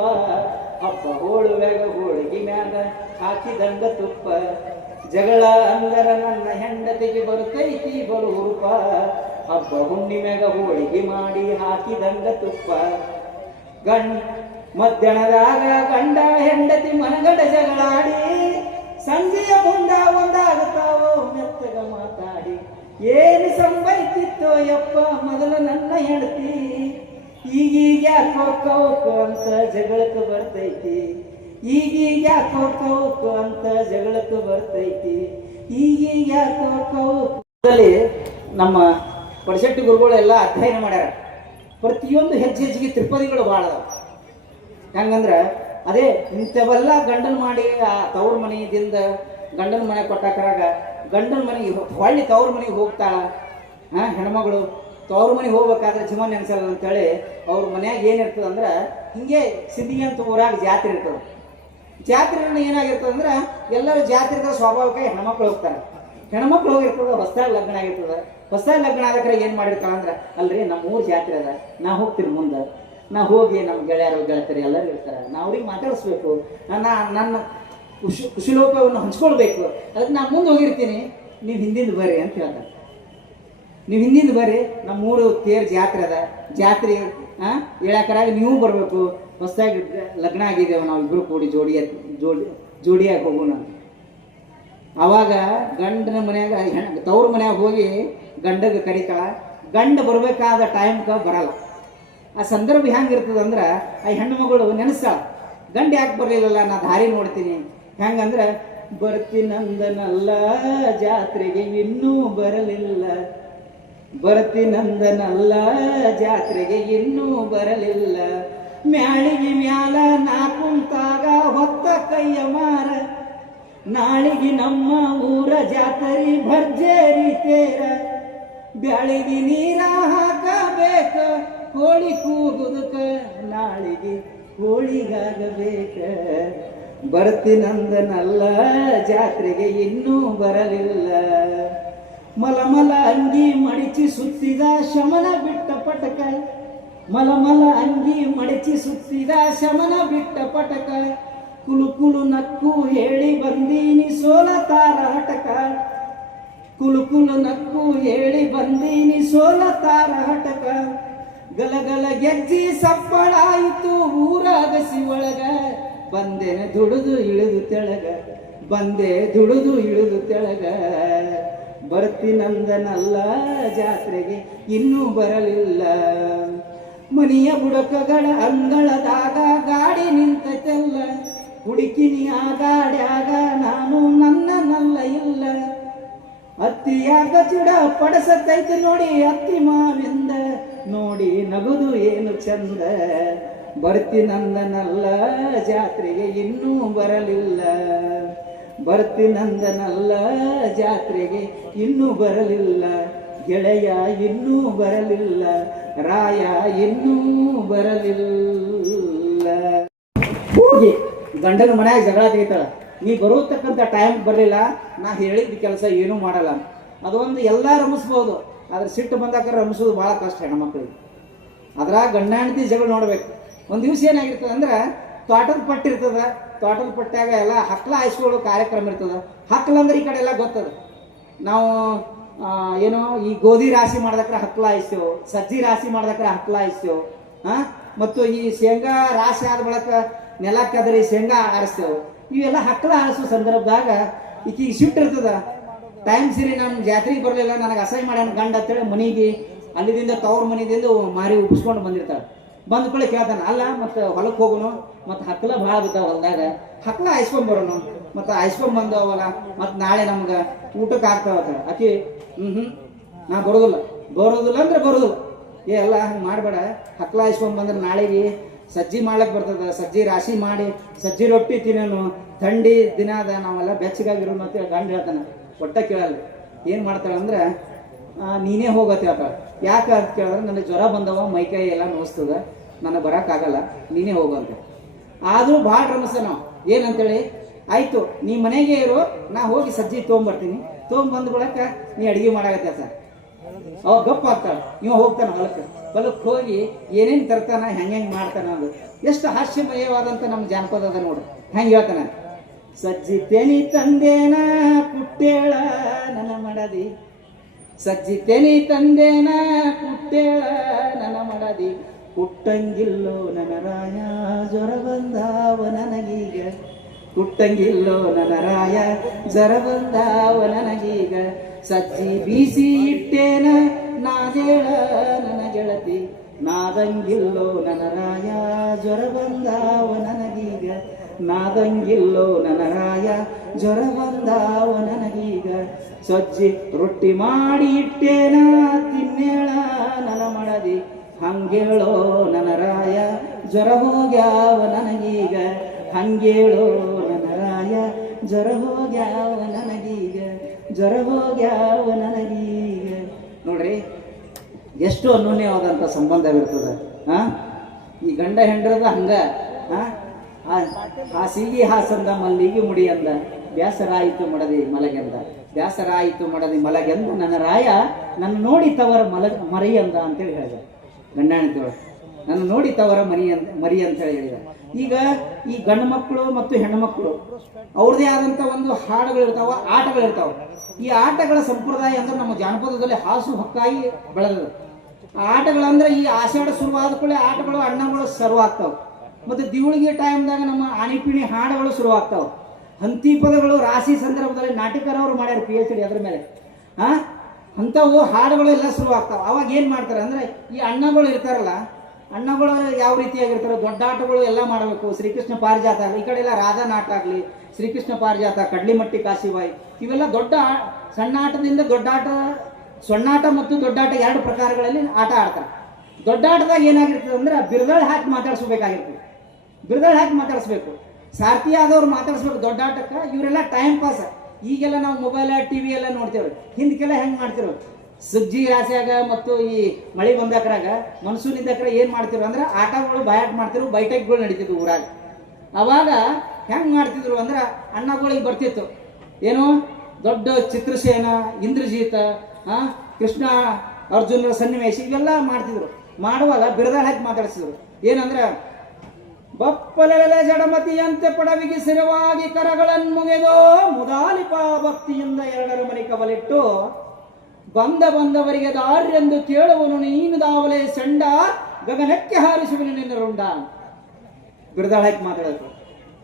ಹಬ್ಬ ಹೋಳುವ್ಯಾಗ ಹೋಳಿಗೆ ಮ್ಯಾಗ ಹಾಕಿದಂಗ ತುಪ್ಪ. ಜಗಳ ಅಂದರ ನನ್ನ ಹೆಂಡತಿಗೆ ಬರ್ತೈತಿ ಬಲು ಹುರುಪ. ಹಬ್ಬ ಹುಣ್ಣಿಮ್ಯಾಗ ಹೋಳಿಗೆ ಮಾಡಿ ಹಾಕಿದಂಗ ತುಪ್ಪ. ಮಧ್ಯಾಹ್ನದಾಗ ಗಂಡ ಹೆಂಡತಿ ಮನಗಂಡ ಜಗಳಾಡಿ ಸಂಜೆಯ ಮುಂದ ಒಂದಾಗುತ್ತಾವೋ ಮೆತ್ತಗ ಮಾತಾಡಿ. ಏನು ಸಂಬೈತಿತ್ತೋ ಯಪ್ಪ ಮೊದಲ ನನ್ನ ಹೆಂಡತಿ. ಈಗೀಗ ಯಾಕೋ ಕೌಕ ಅಂತ ಜಗಳಕ್ಕೆ ಬರ್ತೈತಿ. ಈಗೀಗ ಯಾಕೋ ಕೌಕ ಅಂತ ಜಗಳಕ್ಕೆ ಬರ್ತೈತಿ. ಈಗೀಗ ಯಾಕೋ ಕೌಕಲ್ಲಿ ನಮ್ಮ ಪಡಶೆಟ್ಟಿ ಗುರುಗಳೆಲ್ಲ ಅಧ್ಯಯನ ಮಾಡ್ಯಾರ. ಪ್ರತಿಯೊಂದು ಹೆಜ್ಜೆ ಹೆಜ್ಜೆಗೆ ತ್ರಿಪದಿಗಳು ಭಾಳ ಅದಾವ. ಹೆಂಗಂದ್ರೆ ಅದೇ ಇಂಥವೆಲ್ಲ ಗಂಡನ ಮಾಡಿ ಆ ತವ್ರ ಮನೆಯಿಂದ ಗಂಡನ ಮನೆ ಕೊಟ್ಟಾಕ್ರಾಗ ಗಂಡನ ಮನೆಗೆ ಹೊಳ್ಳಿ ತವ್ರ ಮನೆಗೆ ಹೋಗ್ತಾಳ. ಹೆಣ್ಮಗಳು ತವ್ರ ಮನೆಗೆ ಹೋಗ್ಬೇಕಾದ್ರೆ ಜೀವನ ನೆನ್ಸಲ್ಲ ಅಂತೇಳಿ ಅವ್ರ ಮನ್ಯಾಗ ಏನಿರ್ತದೆ ಅಂದ್ರೆ ಹಿಂಗೆ ಸಿಂಧಿಗೆ ಅಂತ ಊರಾಗ ಜಾತ್ರೆ ಇರ್ತದೆ. ಜಾತ್ರೆ ಏನಾಗಿರ್ತದೆ ಅಂದ್ರೆ ಎಲ್ಲರೂ ಜಾತ್ರೆಗೆ ಸ್ವಾಭಾವಿಕ ಹೆಣ್ಮಕ್ಳು ಹೋಗ್ತಾರೆ. ಹೆಣ್ಮಕ್ಳು ಹೋಗಿರ್ತದೆ, ಹೊಸದಾಗಿ ಲಗ್ನ ಆಗಿರ್ತದೆ. ಹೊಸದಾಗಿ ಲಗ್ನ ಆದಕ್ರೆ ಏನು ಮಾಡಿರ್ತಾಳೆ ಅಂದ್ರೆ ಅಲ್ರಿ ನಮ್ಮ ಊರು ಜಾತ್ರೆ ಅದ, ನಾ ಹೋಗ್ತೀನಿ ಮುಂದೆ, ನಾ ಹೋಗಿ ನಮ್ಮ ಗೆಳೆಯರು ಗೆಳತಿಯರು ಎಲ್ಲರೂ ಇರ್ತಾರೆ, ನಾ ಅವ್ರಿಗೆ ಮಾತಾಡಿಸ್ಬೇಕು, ನನ್ನ ಕುಶಲೋಪವನ್ನು ಹಂಚ್ಕೊಳ್ಬೇಕು, ಅದಕ್ಕೆ ನಾನು ಮುಂದೆ ಹೋಗಿರ್ತೀನಿ, ನೀವು ಹಿಂದಿಂದ ಬರ್ರಿ ಅಂತ ಹೇಳ್ತಾರೆ. ನೀವು ಹಿಂದಿಂದ ಬರ್ರಿ, ನಮ್ಮೂರು ತೇರು ಜಾತ್ರೆ ಅದ, ಜಾತ್ರೆ ಹೇಳಕ್ಕರಾಗ ನೀವು ಬರಬೇಕು, ಹೊಸದಾಗಿ ಲಗ್ನ ಆಗಿದ್ದೇವೆ ನಾವು ಇಬ್ಬರು ಕೂಡಿ ಜೋಡಿಯಾಗಿ ಹೋಗೋಣ. ಆವಾಗ ಗಂಡನ ಮನ್ಯಾಗ ತವ್ರ ಮನ್ಯಾಗ ಹೋಗಿ ಗಂಡಗೆ ಕರಿತಾಳ. ಗಂಡ ಬರಬೇಕಾದ ಟೈಮ್ಗೆ ಬರಲ್ಲ. ಆ ಸಂದರ್ಭ ಹೆಂಗಿರ್ತದೆ ಅಂದ್ರೆ ಆ ಹೆಣ್ಣು ಮಗಳು ನೆನೆಸ್ತಾಳ, ಗಂಡ ಯಾಕೆ ಬರಲಿಲ್ಲಲ್ಲ, ನಾ ದಾರಿ ನೋಡ್ತೀನಿ. ಹೆಂಗಂದ್ರೆ ಬರ್ತೀನಂದನಲ್ಲ ಜಾತ್ರೆಗೆ ಇನ್ನೂ ಬರಲಿಲ್ಲ, ಬರ್ತೀನಂದನಲ್ಲ ಜಾತ್ರೆಗೆ ಇನ್ನೂ ಬರಲಿಲ್ಲ. ಮ್ಯಾಳಿಗೆ ಮ್ಯಾಲ ನಾ ಕುಂತಾಗ ಹೊತ್ತ ಕೈಯ ಮಾರ, ನಾಳಿಗೆ ನಮ್ಮ ಊರ ಜಾತ್ರೆ ಭರ್ಜರಿ ತೇರ. ಬ್ಯಾಳಿಗೆ ನೀರ ಹಾಕಬೇಕ ಕೋಳಿ ಕೂಗುದಕ, ನಾಳಿಗೆ ಕೋಳಿಗಾಗಬೇಕ. ಬರ್ತೀನಂದನಲ್ಲ ಜಾತ್ರೆಗೆ ಇನ್ನೂ ಬರಲಿಲ್ಲ. ಮಲಮಲ ಅಂಗಿ ಮಡಿಚಿ ಸುತ್ತಿದ ಶಮನ ಬಿಟ್ಟ ಪಟಕ, ಮಲಮಲ ಅಂಗಿ ಮಡಿಚಿ ಸುತ್ತಿದ ಶಮನ ಬಿಟ್ಟ ಪಟಕ. ಕುಲು ಕುಲು ನಕ್ಕು ಹೇಳಿ ಬಂದೀನಿ ಸೋಲತಾರ ಹಟಕ, ಕುಲು ಕುಲು ನಕ್ಕು ಹೇಳಿ ಬಂದೀನಿ ಸೋಲತಾರ ಹಟಕ. ಗಲಗಲ ಗೆಜ್ಜಿ ಸಪ್ಪಳಾಯಿತು ಊರಾಗಸಿ ಒಳಗ, ಬಂದೆನೆ ದುಡಿದು ಇಳಿದು ತೆಳಗ, ಬಂದೆ ದುಡಿದು ಇಳಿದು ತೆಳಗ. ಬರ್ತೀನಂದನಲ್ಲ ಜಾತ್ರೆಗೆ ಇನ್ನೂ ಬರಲಿಲ್ಲ. ಮನೆಯ ಬುಡಕಗಳ ಅಂಗಳದಾಗ ಗಾಡಿ ನಿಂತೈತೆಲ್ಲ, ಹುಡುಕಿನಿ ಆ ಗಾಡ್ಯಾಗ ನಾನು ನನ್ನಲ್ಲ ಇಲ್ಲ. ಅತ್ತಿಯಾಗ ಚಿಡ ಪಡಸತೈತೆ ನೋಡಿ ಅತ್ತಿ ಮಾವಿಂದ, ನೋಡಿ ನಗುದು ಏನು ಚಂದ. ಬರ್ತೀನಂದನಲ್ಲ ಜಾತ್ರೆಗೆ ಇನ್ನೂ ಬರಲಿಲ್ಲ, ಬರ್ತೀನಂದನಲ್ಲ ಜಾತ್ರೆಗೆ ಇನ್ನೂ ಬರಲಿಲ್ಲ. ಗೆಳೆಯ ಇನ್ನೂ ಬರಲಿಲ್ಲ, ರಾಯ ಇನ್ನೂ ಬರಲಿಲ್ಲ. ಹೋಗಿ ಗಂಡನ ಮನ್ಯಾಗ ಜಗಳ ತೆಗಿತಾಳ, ನೀ ಬರೋತಕ್ಕಂಥ ಟೈಮ್ ಬರಲಿಲ್ಲ, ನಾ ಹೇಳಿದ ಕೆಲಸ ಏನೂ ಮಾಡಲ್ಲ. ಅದೊಂದು ಎಲ್ಲ ರಮಿಸ್ಬೋದು, ಆದ್ರೆ ಸಿಟ್ಟು ಬಂದಾಕ ರಮಿಸೋದು ಭಾಳ ಕಷ್ಟ ಹೆಣ್ಮಕ್ಳಿಗೆ. ಅದ್ರಾಗ ಗಂಡ ಹೆಂಡತಿ ಜಗಳ ನೋಡ್ಬೇಕು. ಒಂದು ದಿವಸ ಏನಾಗಿರ್ತದೆ ಅಂದ್ರೆ ತೋಟದ ಪಟ್ಟಿರ್ತದ, ತೋಟದ ಪಟ್ಟ್ಯಾಗ ಎಲ್ಲ ಹಕ್ಲ ಹಾಯಿಸ್ಕೊಳ್ಳೋ ಕಾರ್ಯಕ್ರಮ ಇರ್ತದೆ. ಹಕ್ಲ ಅಂದ್ರೆ ಈ ಕಡೆ ಎಲ್ಲ ಗೊತ್ತದ. ನಾವು ಏನೋ ಈ ಗೋಧಿ ರಾಶಿ ಮಾಡ್ದಕ್ರೆ ಹಕ್ಲ ಹಾಯಿಸ್ತೇವೆ, ಸಜ್ಜಿ ರಾಶಿ ಮಾಡ್ದಕ್ರೆ ಹಕ್ಲ ಹಾಯಿಸ್ತೇವೆ. ಮತ್ತು ಈ ಶೇಂಗಾ ರಾಶಿ ಆದ ಬಳಕ ನೆಲ ಕದರಿ ಶೇಂಗಾ ಆರಿಸ್ತೇವೆ. ಇವೆಲ್ಲ ಹಕ್ಲ ಹಾರಿಸೋ ಸಂದರ್ಭದಾಗ ಈಕಿ ಶಿಫ್ಟ್ ಇರ್ತದ. ಟೈಮ್ ಸಿರಿ ನಮ್ಮ ಜಾತ್ರೆಗೆ ಬರಲಿಲ್ಲ, ನನಗೆ ಅಸಹ್ಯ ಮಾಡ್ಯಾನ ಗಂಡ ಅಂತೇಳಿ ಮನೆಗೆ ಅಲ್ಲಿದಿಂದ ತವ್ರ ಮನೆಯಿಂದ ಮಾರಿ ಉಪ್ಪಿಸ್ಕೊಂಡು ಬಂದಿರ್ತಾಳೆ. ಬಂದ ಕೂಡ ಕೇಳ್ತಾನೆ, ಅಲ್ಲ ಮತ್ತು ಹೊಲಕ್ಕೆ ಹೋಗೋನು, ಮತ್ತು ಹಕ್ಕಲ ಭಾಳ ಬಿದ್ದಾವ ಹೊಲದಾಗ, ಹಕ್ಕಲ ಹಾಯಿಸ್ಕೊಂಡ್ ಬರೋಣ, ಮತ್ತು ಹಾಯಿಸ್ಕೊಂಡ್ ಬಂದವಲ್ಲ, ಮತ್ತು ನಾಳೆ ನಮ್ಗೆ ಊಟಕ್ಕೆ ಆಗ್ತಾವತ್ತ. ಆಕಿ ನಾ ಬರೋದಿಲ್ಲ ಅಂದ್ರೆ ಬರೋದಿಲ್ಲ. ಎಲ್ಲ ಹಂಗೆ ಮಾಡಬೇಡ, ಹಕ್ಕಲ ಹಾಯಿಸ್ಕೊಂಡ್ ಬಂದ್ರೆ ನಾಳೆಗೆ ಸಜ್ಜಿ ಮಾಡ್ಲಿಕ್ಕೆ ಬರ್ತದೆ, ಸಜ್ಜಿ ರಾಶಿ ಮಾಡಿ ಸಜ್ಜಿ ರೊಟ್ಟಿ ತಿನ್ನೋನು, ಥಂಡಿ ದಿನ ಅದ, ನಾವೆಲ್ಲ ಬೆಚ್ಚಗಾಗಿರೋನು ಅಂತೇಳಿ ಗಂಡ ಹೇಳ್ತಾನೆ. ಒಟ್ಟ ಕೇಳಲ್ಲ. ಏನು ಮಾಡ್ತಾಳೆ ಅಂದ್ರೆ ನೀನೇ ಹೋಗತ್ತೆ ಹೇಳ್ತಾಳೆ. ಯಾಕೆ ಅಂತ ಕೇಳಿದ್ರೆ ನನಗೆ ಜ್ವರ ಬಂದವ, ಮೈಕೈ ಎಲ್ಲ ನೋಸ್ತದ, ನನಗೆ ಬರೋಕ್ಕಾಗಲ್ಲ, ನೀನೇ ಹೋಗಂತೆ. ಆದರೂ ಭಾಳ ರಮಸ ನಾವು ಏನಂತೇಳಿ, ಆಯಿತು ನೀ ಮನೆಗೆ ಇರು, ನಾ ಹೋಗಿ ಸಜ್ಜಿ ತೊಗೊಂಬರ್ತೀನಿ, ತೊಗೊಂಬಂದ್ ಬಿಡಕ್ಕ ನೀ ಅಡಿಗೆ ಮಾಡಾಕತ್ತ ಸರ್ ಅವ ಗಪ್ಪ ಆಗ್ತಾಳ, ಇವ ಹೋಗ್ತಾನ ಹೊಲಕ್ಕೆ ಹೋಗಿ ಏನೇನು ತರ್ತಾನ, ಹೆಂಗೆ ಮಾಡ್ತಾನ ಅದು ಎಷ್ಟು ಹಾಸ್ಯಮಯವಾದಂಥ ನಮ್ಮ ಜಾನಪದ ಅದ ನೋಡ್ರಿ. ಹೆಂಗೆ ಹೇಳ್ತಾನ, ಸಜ್ಜಿ ತೆನಿ ತಂದೇನ ಕುಟ್ಟೇಳ ನನ್ನ ಮಡದಿ, ಸಜ್ಜಿ ತೆನಿ ತಂದೇನ ಕುಟ್ಟೇಳ ನನ್ನ ಮಡದಿ, ಕುಟ್ಟಂಗಿಲ್ಲೋ ನನ್ನ ರಾಯ ಜ್ವರ ಬಂದಾವ ನನಗೀಗ, ಕುಟ್ಟಂಗಿಲ್ಲೋ ನನ್ನ ರಾಯ ಜ್ವರ ಬಂದಾವ ನನಗೀಗ, ಸಜ್ಜಿ ಬೀಸಿ ಇಟ್ಟೇನ ನಾದೇಳ ನನ್ನ ಗೆಳತಿ, ನಾದಂಗಿಲ್ಲೋ ನನ್ನ ರಾಯ ಜ್ವರ ಬಂದಾವ ನನಗೀಗ, ನಾದಂಗಿಲ್ಲೋ ನನ್ನ ರಾಯ ಜ್ವರ ಬಂದಾವ ನನಗೀಗ, ಸಜ್ಜಿ ರೊಟ್ಟಿ ಮಾಡಿ ಇಟ್ಟೇನ ತಿನ್ನೇಳ ನನ್ನ ಮಡದಿ, ಹಂಗೇಳೋ ನನ್ನ ರಾಯ ಜ್ವರ ಹೋಗ್ಯಾವ ನನಗೀಗ, ಹಂಗೇಳೋ ನನ್ನ ರಾಯ ಜ್ವರ ಹೋಗ್ಯಾವ ನನಗೀಗ, ಜ್ವರ ಹೋಗ್ಯಾವ ನನಗೀಗ. ನೋಡ್ರಿ ಎಷ್ಟು ಅನ್ಯೋನ್ಯವಾದಂಥ ಸಂಬಂಧವಿರ್ತದೆ. ಈ ಗಂಡ ಹೆಂಡ್ರದ ಹಂಗ ಹಾಸಿಗೆ ಹಾಸಂದ ಮಲ್ಲಿಗೆ ಮುಡಿ ಅಂದ, ಬ್ಯಾಸರಾಯಿತು ಮಡದಿ ಮಲಗೆಂದ, ಬ್ಯಾಸರಾಯಿತು ಮಡದಿ ಮಲಗೆಂದ ನನ್ನ ರಾಯ ನನ್ನ ನೋಡಿ ತವರ ಮರಿ ಅಂದ ಅಂತೇಳಿ ಹೇಳಿದ. ಗಂಡ ಹೆಂಡತಿ ನನ್ನ ನೋಡಿ ತವರ ಮರಿ ಅಂತ ಹೇಳಿ ಹೇಳಿದ. ಈಗ ಈ ಗಂಡು ಮಕ್ಕಳು ಮತ್ತು ಹೆಣ್ಣು ಮಕ್ಕಳು ಅವ್ರದೇ ಆದಂಥ ಒಂದು ಹಾಡುಗಳಿರ್ತಾವ, ಆಟಗಳಿರ್ತಾವ. ಈ ಆಟಗಳ ಸಂಪ್ರದಾಯ ಅಂದ್ರೆ ನಮ್ಮ ಜಾನಪದದಲ್ಲಿ ಹಾಸು ಹೊಕ್ಕಾಗಿ ಬೆಳೆದದು. ಆ ಆಟಗಳಂದ್ರೆ ಈ ಆಷಾಢ ಶುರುವಾದ ಕೂಡಲೇ ಆಟಗಳು ಅಣ್ಣಗಳು ಶುರುವಾಗ್ತಾವೆ. ಮತ್ತು ದಿವಳಿಗೆ ಟೈಮ್ದಾಗ ನಮ್ಮ ಆಣಿಪಿಣಿ ಹಾಡುಗಳು ಶುರುವಾಗ್ತಾವೆ. ಹಂತಿ ಪದಗಳು ರಾಶಿ ಸಂದರ್ಭದಲ್ಲಿ ನಾಟಕರವರು ಮಾಡ್ಯಾರ PhD ಅದ್ರ ಮೇಲೆ. ಅಂಥವು ಹಾಡುಗಳು ಎಲ್ಲ ಶುರುವಾಗ್ತಾವೆ. ಅವಾಗ ಏನು ಮಾಡ್ತಾರೆ ಅಂದರೆ ಈ ಅಣ್ಣಗಳು ಇರ್ತಾರಲ್ಲ, ಅಣ್ಣಗಳು ಯಾವ ರೀತಿಯಾಗಿರ್ತಾರೆ, ದೊಡ್ಡ ಆಟಗಳು ಎಲ್ಲ ಮಾಡಬೇಕು. ಶ್ರೀಕೃಷ್ಣ ಪಾರಿಜಾತ ಆಗಲಿ, ಈ ಕಡೆ ಎಲ್ಲ ರಾಧಾ ನಾಟ ಆಗಲಿ, ಶ್ರೀಕೃಷ್ಣ ಪಾರಿಜಾತ, ಕಡ್ಲಿಮಟ್ಟಿ ಕಾಶಿಬಾಯಿ, ಇವೆಲ್ಲ ದೊಡ್ಡ ಸಣ್ಣ ಆಟದಿಂದ ದೊಡ್ಡ ಆಟ, ಸಣ್ಣಾಟ ಮತ್ತು ದೊಡ್ಡಾಟ ಎರಡು ಪ್ರಕಾರಗಳಲ್ಲಿ ಆಟ ಆಡ್ತಾರೆ. ದೊಡ್ಡ ಆಟದಾಗ ಏನಾಗಿರ್ತದೆ ಅಂದ್ರೆ ಬಿರುದಾಳಿ ಹಾಕಿ ಮಾತಾಡಿಸ್ಬೇಕಾಗಿರ್ತದೆ, ಬಿರುದಾಳಿ ಹಾಕಿ ಮಾತಾಡಿಸ್ಬೇಕು, ಸಾರ್ಥಿ ಆದವ್ರು ಮಾತಾಡಿಸ್ಬೇಕು. ದೊಡ್ಡ ಆಟಕ್ಕೆ ಇವರೆಲ್ಲ ಟೈಮ್ ಪಾಸ್. ಈಗೆಲ್ಲ ನಾವು ಮೊಬೈಲ್ TV ಎಲ್ಲ ನೋಡ್ತೇವೆ. ಹಿಂದಕ್ಕೆಲ್ಲ ಹೆಂಗೆ ಮಾಡ್ತಿರೋ, ಸುಗ್ಗಿ ರಾಶಿಯಾಗ ಮತ್ತು ಈ ಮಳೆ ಬಂದಾಕ್ರಾಗ ಮನ್ಸೂನಿದ್ದಕ್ರ ಏನು ಮಾಡ್ತಿರು ಅಂದ್ರೆ ಆಟಗಳು ಬಾಯಾಟ ಮಾಡ್ತಿರು, ಬೈಟಕ್ಗಳು ನಡೀತಿದ್ವು ಊರಾಗ. ಅವಾಗ ಹೆಂಗೆ ಮಾಡ್ತಿದ್ರು ಅಂದ್ರೆ ಅಣ್ಣಗಳಿಗೆ ಬರ್ತಿತ್ತು ಏನು, ದೊಡ್ಡ ಚಿತ್ರಸೇನ, ಇಂದ್ರಜೀತ, ಕೃಷ್ಣ ಅರ್ಜುನರ ಸನ್ನಿವೇಶ ಇವೆಲ್ಲ ಮಾಡ್ತಿದ್ರು. ಮಾಡುವಾಗ ಬಿರುದಾಳಿ ಹಾಕಿ ಮಾತಾಡಿಸಿದ್ರು. ಏನಂದ್ರೆ ಬಪ್ಪಲೆಲೆ ಜಡಮತಿಯಂತೆ ಪಡವಿಗೆ ಸ್ಥಿರವಾಗಿ ಕರಗಳನ್ನು ಮುಗೆದೋ ಮುದಾಲಿಪ ಭಕ್ತಿಯಿಂದ ಎರಡರ ಮನೆ ಕವಲಿಟ್ಟು ಬಂದವರಿಗೆ ದಾರ್ಯೆಂದು ಕೇಳುವನು ನೀನು ದಾವಲೆ ಸೆಂಡ ಗಗನಕ್ಕೆ ಹಾರಿಸುವನು ನಿನ್ನ ರುಂಡ. ಬಿರುದಾಳಿ ಹಾಕಿ ಮಾತಾಡೋದು.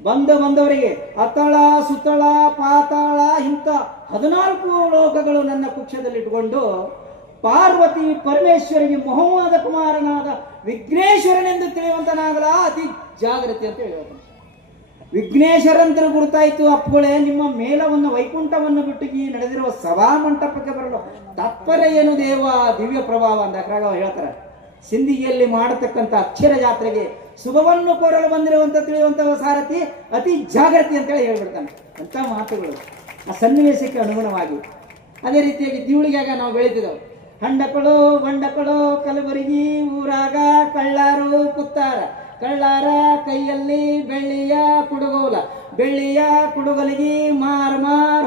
ಬಂದವರಿಗೆ ಅತಳ ಸುತಳ ಪಾತಾಳ ಇಂಥ 14 ಲೋಕಗಳು ನನ್ನ ಕುಕ್ಷದಲ್ಲಿಟ್ಟುಕೊಂಡು ಪಾರ್ವತಿ ಪರಮೇಶ್ವರಿಗೆ ಮೊಹಮ್ಮದ ಕುಮಾರನಾದ ವಿಘ್ನೇಶ್ವರನೆಂದು ತಿಳಿಯುವಂತನಾಗಲ ಅತಿ ಜಾಗೃತಿ ಅಂತ ಹೇಳ್ತಾನೆ. ವಿಘ್ನೇಶ್ವರಂತರ ಗುರುತಾಯ್ತು ಅಪ್ಪಗಳೇ, ನಿಮ್ಮ ಮೇಲವನ್ನು ವೈಕುಂಠವನ್ನು ಬಿಟ್ಟು ಈ ನಡೆದಿರುವ ಸಭಾ ಮಂಟಪಕ್ಕೆ ಬರಲು ತಾತ್ಪರ್ಯ ಏನು ದೇವ ದಿವ್ಯ ಪ್ರಭಾವ ಅಂತ ಅಕ್ರಾಗ ಹೇಳ್ತಾರೆ. ಸಿಂಧಿಗೆಯಲ್ಲಿ ಮಾಡತಕ್ಕಂಥ ಅಕ್ಷರ ಜಾತ್ರೆಗೆ ಶುಭವನ್ನು ಕೋರಲು ಬಂದಿರುವಂತ ತಿಳಿಯುವಂತಹ ಸಾರಥಿ ಅತಿ ಜಾಗೃತಿ ಅಂತೇಳಿ ಹೇಳ್ಬಿಡ್ತಾನೆ. ಅಂತ ಮಾತುಗಳು ಆ ಸನ್ನಿವೇಶಕ್ಕೆ ಅನುಗುಣವಾಗಿ. ಅದೇ ರೀತಿಯಾಗಿ ದಿವಳಿಗಾಗ ನಾವು ಬೆಳೀತಿದ್ದೆವು. ಹಂಡಕಳು ಬಂಡಕಳು ಕಲಬುರಗಿ ಊರಾಗ ಕಳ್ಳಾರು ಪುತ್ತಾರ, ಕಳ್ಳಾರ ಕೈಯಲ್ಲಿ ಬೆಳ್ಳಿಯ ಕುಡುಗೋಲ, ಬೆಳ್ಳಿಯ ಕುಡುಗಲಿಗೆ ಮಾರ್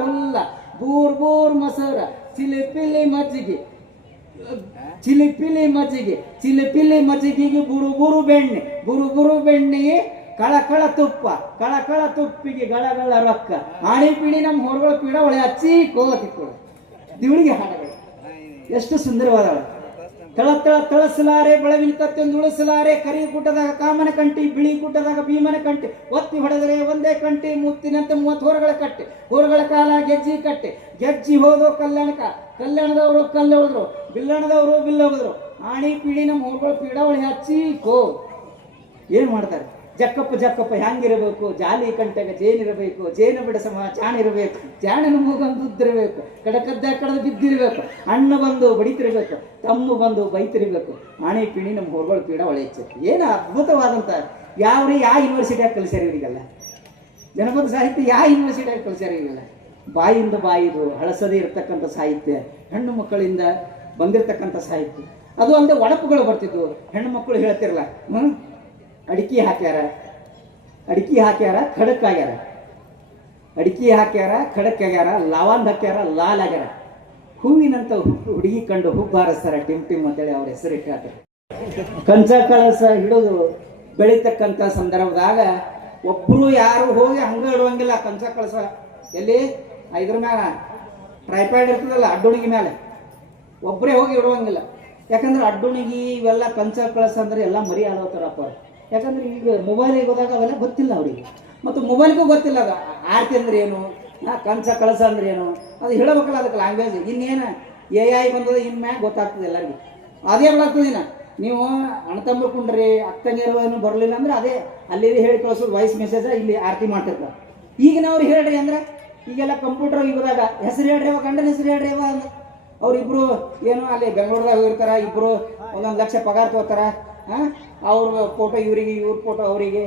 ಹುಲ್ಲ, ಬೂರ್ ಬೂರ್ ಮೊಸರ, ಚಿಲಿಪಿಲಿ ಮಜ್ಜಿಗೆ, ಚಿಲಿಪಿಲಿ ಮಜ್ಜಿಗೆ, ಚಿಲಿಪಿಲಿ ಮಜ್ಜಿಗೆಗೆ ಬುರು ಬೆಣ್ಣೆ, ಬುರು ಬೆಣ್ಣೆಗೆ ಕಳಕಳ ತುಪ್ಪ, ಕಳಕಳ ತುಪ್ಪಿಗೆ ಗಳಗಳ ರೊಕ್ಕ, ಆಣಿ ಪಿಡಿ ನಮ್ಮ ಹೊರಗಳ ಪೀಡ ಒಳ್ಳೆ ಹಚ್ಚಿ ಕೋತಿಕ್ಕೊಳು. ದಿವಳಿಗೆ ಹಾಡುಗಳು ಎಷ್ಟು ಸುಂದರವಾದಳು. ತಳಸಲಾರೆ ಬೆಳವಿನ ಕತ್ತೊಂದು ಉಳಿಸಲಾರೆ, ಕರಿ ಗುಡ್ಡದಾಗ ಕಾಮನ ಕಂಟಿ, ಬಿಳಿ ಗುಡ್ಡದಾಗ ಭೀಮನ ಕಂಟಿ, ಒತ್ತಿ ಹೊಡೆದರೆ ಒಂದೇ ಕಂಟಿ, ಮುತ್ತಿನಂತೆ 30 ಹೊರಗಳ ಕಟ್ಟೆ, ಹೊರಗಳ ಕಾಲ ಗೆಜ್ಜಿ ಕಟ್ಟೆ, ಗೆಜ್ಜಿ ಹೋದೋ ಕಲ್ಯಾಣಕ, ಕಲ್ಯಾಣದವರು ಕಲ್ಲು ಹೊಡೆದ್ರು, ಬಿಲ್ಲಣದವರು ಬಿಲ್ಲ ಹೊಡೆದ್ರು, ಆಣಿ ಪೀಡಿ ನಮ್ಮ ಹೊರಗಳ ಪೀಡ ಒಳ್ಳೆ ಹಚ್ಚಿ ಕೋ. ಏನ್ ಮಾಡ್ತಾರೆ? ಜಕ್ಕಪ್ಪ ಹೆಂಗಿರಬೇಕು, ಜಾಲಿ ಕಂಟೆಗೆ ಜೇನಿರಬೇಕು, ಜೇನು ಬಿಡ ಸಮ ಚಾಣಿರಬೇಕು, ಜಾಣನ ಮೂಗಂದು ಉದ್ದಿರಬೇಕು, ಕಡಕದ್ದ ಕಡದು ಬಿದ್ದಿರಬೇಕು, ಅಣ್ಣ ಬಂದು ಬಡಿತಿರ್ಬೇಕು, ತಮ್ಮ ಬಂದು ಬೈತಿರ್ಬೇಕು, ಆಣೆ ಪಿಣಿ ನಮ್ಮ ಹೊರಗಳ ಪೀಡ ಒಳ್ಳೆ ಹೆಚ್ಚೈತಿ. ಏನು ಅದ್ಭುತವಾದಂಥ ಯಾವ ಯೂನಿವರ್ಸಿಟಿಯಾಗ ಕಲಿಸ್ಯಾರ ಇವರಿಗೆಲ್ಲ. ಜನಪದ ಸಾಹಿತ್ಯ ಯಾವ ಯೂನಿವರ್ಸಿಟಿಯಾಗ ಕಲಿಸ್ಯಾರ ಇವರಿಗೆಲ್ಲ. ಬಾಯಿಂದ ಬಾಯಿದು ಹಳಸದೇ ಇರ್ತಕ್ಕಂಥ ಸಾಹಿತ್ಯ, ಹೆಣ್ಣು ಮಕ್ಕಳಿಂದ ಬಂದಿರತಕ್ಕಂಥ ಸಾಹಿತ್ಯ. ಅದು ಅಂದ್ರೆ ಒಡಪುಗಳು ಬರ್ತಿದ್ವು. ಹೆಣ್ಣು ಮಕ್ಕಳು ಹೇಳ್ತಿರಲ್ಲ, ಅಡಿಕೆ ಹಾಕ್ಯಾರ, ಖಡಕ್ ಆಗ್ಯಾರ, ಅಡಿಕೆ ಹಾಕ್ಯಾರ, ಖಡಕ್ ಆಗ್ಯಾರ, ಲವಂಗ್ ಹಾಕ್ಯಾರ, ಲಾಲ್ ಆಗ್ಯಾರ. ಹೂವಿನಂತ ಹುಡುಗಿ ಕಂಡು ಹುಬ್ಬು ಹಾರಿಸ್ತಾರ, ಟಿಮ್ ಟಿಮ್ ಅಂತೇಳಿ ಅವ್ರ ಹೆಸರು ಇಟ್ಟಾರೆ. ಕಂಚ ಕಳಸ ಹಿಡಿದು ಬೆಳೀತಕ್ಕಂಥ ಸಂದರ್ಭದಾಗ ಒಬ್ರು ಯಾರು ಹೋಗಿ ಹಂಗ ಇಡುವಂಗಿಲ್ಲ. ಕಂಚ ಕಳಸ ಎಲ್ಲಿ ಇದ್ರ ಮ್ಯಾಲ ಟ್ರೈಪಾಯ್ಡ್ ಇರ್ತದಲ್ಲ, ಅಡ್ಡುಣಿಗಿ ಮೇಲೆ ಒಬ್ಬರೇ ಹೋಗಿ ಇಡುವಂಗಿಲ್ಲ. ಯಾಕಂದ್ರೆ ಅಡ್ಡುಣಿಗಿ ಇವೆಲ್ಲ ಕಂಚ ಕಳಸ ಅಂದ್ರೆ ಎಲ್ಲ ಮರಿ ಆಲೋತಾರಪ್ಪ. ಯಾಕಂದ್ರೆ ಈಗ ಮೊಬೈಲ್ ಹೋದಾಗ ಅವೆಲ್ಲ ಗೊತ್ತಿಲ್ಲ ಅವರಿಗೆ, ಮತ್ತು ಮೊಬೈಲ್ಗೂ ಗೊತ್ತಿಲ್ಲ ಅದು ಆರ್ತಿ ಅಂದ್ರೆ ಏನು, ಕಂಚ ಕಳಸ ಅಂದ್ರೆ ಏನು, ಅದು ಹೇಳಬೇಕಲ್ಲ ಅದಕ್ಕೆ ಲ್ಯಾಂಗ್ವೇಜ್. ಇನ್ನೇನು AI ಬಂದದ ಇನ್ಮ್ಯಾಗ ಗೊತ್ತಾಗ್ತದೆ ಎಲ್ಲರಿಗೂ. ಅದೇ ಹೇಳಾಗ್ತದಿನ ನೀವು ಅಣ್ಣತಮ್ಮ ಕುಂಡ್ರಿ ಅಕ್ಕಂಗಿರೋ ಏನು ಬರಲಿಲ್ಲ ಅಂದ್ರೆ ಅದೇ ಅಲ್ಲಿ ಹೇಳಿ ಕಳಿಸೋದು ವಾಯ್ಸ್ ಮೆಸೇಜ್ ಇಲ್ಲಿ ಆರತಿ ಮಾಡ್ತಿರ್ತಾರೆ. ಈಗಿನವ್ರು ಹೇಳ್ರಿ ಅಂದ್ರೆ ಈಗೆಲ್ಲ ಕಂಪ್ಯೂಟರ್ ಯುಗದಾಗ ಹೆಸರು ಹೇಳ್ರಿ ಅವ ಗಂಡನ ಹೆಸರು ಹೇಳ್ರಿ ಅವ ಅಂದ್ರೆ ಅವ್ರಿಬ್ರು ಏನು ಅಲ್ಲಿ ಬೆಂಗಳೂರದಾಗ ಹೋಗಿರ್ತಾರ, ಇಬ್ರು 1 ಲಕ್ಷ ಪಗಾರ ತಗೋತಾರ. ಅವ್ರ ಫೋಟೋ ಇವರಿಗೆ, ಇವ್ರ ಫೋಟೋ ಅವರಿಗೆ,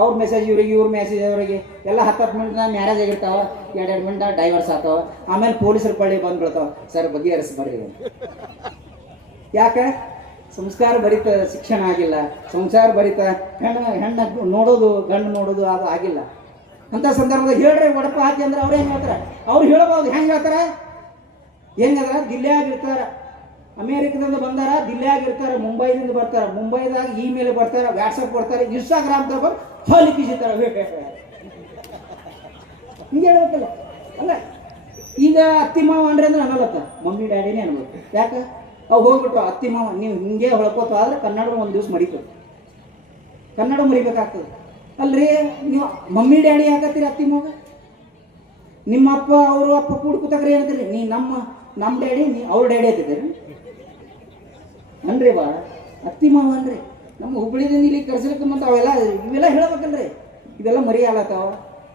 ಅವ್ರ ಮೆಸೇಜ್ ಇವ್ರಿಗೆ, ಇವ್ರ ಮೆಸೇಜ್ ಅವರಿಗೆ, ಎಲ್ಲ 10 ಮಿನಿಟ್ನ ಮ್ಯಾರೇಜ್ ಆಗಿರ್ತಾವ, 2 ಮಿನಿಟ್ ಡೈವರ್ಸ್ ಆಗ್ತಾವ. ಆಮೇಲೆ ಪೊಲೀಸರು ಪಳ್ಳಿ ಬಂದ್ಬಿಡ್ತಾವ, ಸರ್ ಬಗೆಹರಿಸ್ಬರ್ರಿ. ಯಾಕೆ? ಸಂಸ್ಕಾರ ಭರಿತ ಶಿಕ್ಷಣ ಆಗಿಲ್ಲ, ಸಂಸಾರ ಭರಿತ ಹೆಣ್ಣ ನೋಡೋದು, ಗಂಡು ನೋಡೋದು ಅದು ಆಗಿಲ್ಲ. ಅಂತ ಸಂದರ್ಭದಾಗ ಹೇಳ್ರಿ ಒಡಪ ಹಾಕಿ ಅಂದ್ರೆ ಅವ್ರು ಹೆಂಗೆ ಹೇಳ್ತಾರೆ? ಅವ್ರು ಹೇಳ್ಬೋದು. ಹೆಂಗೆ ಹೇಳ್ತಾರೆ? ಹೆಂಗಂದ್ರೆ ದಿಲ್ಲಿಯಾಗಿರ್ತಾರ, ಅಮೇರಿಕದಿಂದ ಬಂದಾರ, ದಿಲ್ಲಿಯಾಗಿರ್ತಾರೆ, ಮುಂಬೈದಿಂದ ಬರ್ತಾರೆ, ಮುಂಬೈದಾಗ ಇಮೇಲ್ ಬರ್ತಾರೆ, ವಾಟ್ಸಪ್ ಕೊಡ್ತಾರೆ, ಇನ್ಸ್ಟಾಗ್ರಾಮ್ದಾಗ ಬಂದು ಹಾಲಿ ಕಿಸಿತಾರೆ. ಹಿಂಗೆ ಹೇಳ್ಬೇಕಲ್ಲ. ಅಲ್ಲ ಈಗ ಅತ್ತಿ ಮಾವ ಅಂದ್ರೆ ಅನ್ನಲತ್ತ, ಮಮ್ಮಿ ಡ್ಯಾಡಿನೇ ಅನ್ಬೇಕು. ಯಾಕೆ? ಅವು ಹೋಗ್ಬಿಟ್ಟು ಅತ್ತಿ ಮಾವ ನೀವು ಹಿಂಗೆ ಹೊಳ್ಕೋತ ಆದ್ರೆ ಕನ್ನಡ ಒಂದು ದಿವಸ ಮರಿತದೆ, ಕನ್ನಡ ಮರಿಬೇಕಾಗ್ತದೆ. ಅಲ್ರಿ ನೀವು ಮಮ್ಮಿ ಡ್ಯಾಡಿ ಯಾಕತ್ತೀರಿ ಅತ್ತಿ ಮಾವ? ನಿಮ್ಮ ಅಪ್ಪ ಅವರು ಅಪ್ಪ ಕೂಡ್ಕೂತಾಗ್ರಿ ಏನಂತೀರಿ? ನೀ ನಮ್ಮ ಡ್ಯಾಡಿ, ನೀ ಅವ್ರ ಡ್ಯಾಡಿ ಅಂತಿದ್ದೀರಿ ಅನ್ರಿ ಬಾ ಅತ್ತಿ ಮಾವ ಅನ್ರಿ. ನಮ್ಮ ಹುಬ್ಬಳ್ಳಿದಿಂದ ಇಲ್ಲಿ ಕರ್ಸಲಿಕ್ಕೆ ಮತ್ತು ಇವೆಲ್ಲ ಹೇಳ್ಬೇಕಲ್ರಿ. ಇವೆಲ್ಲ ಮರಿಯಾಲತ್ತಾವ,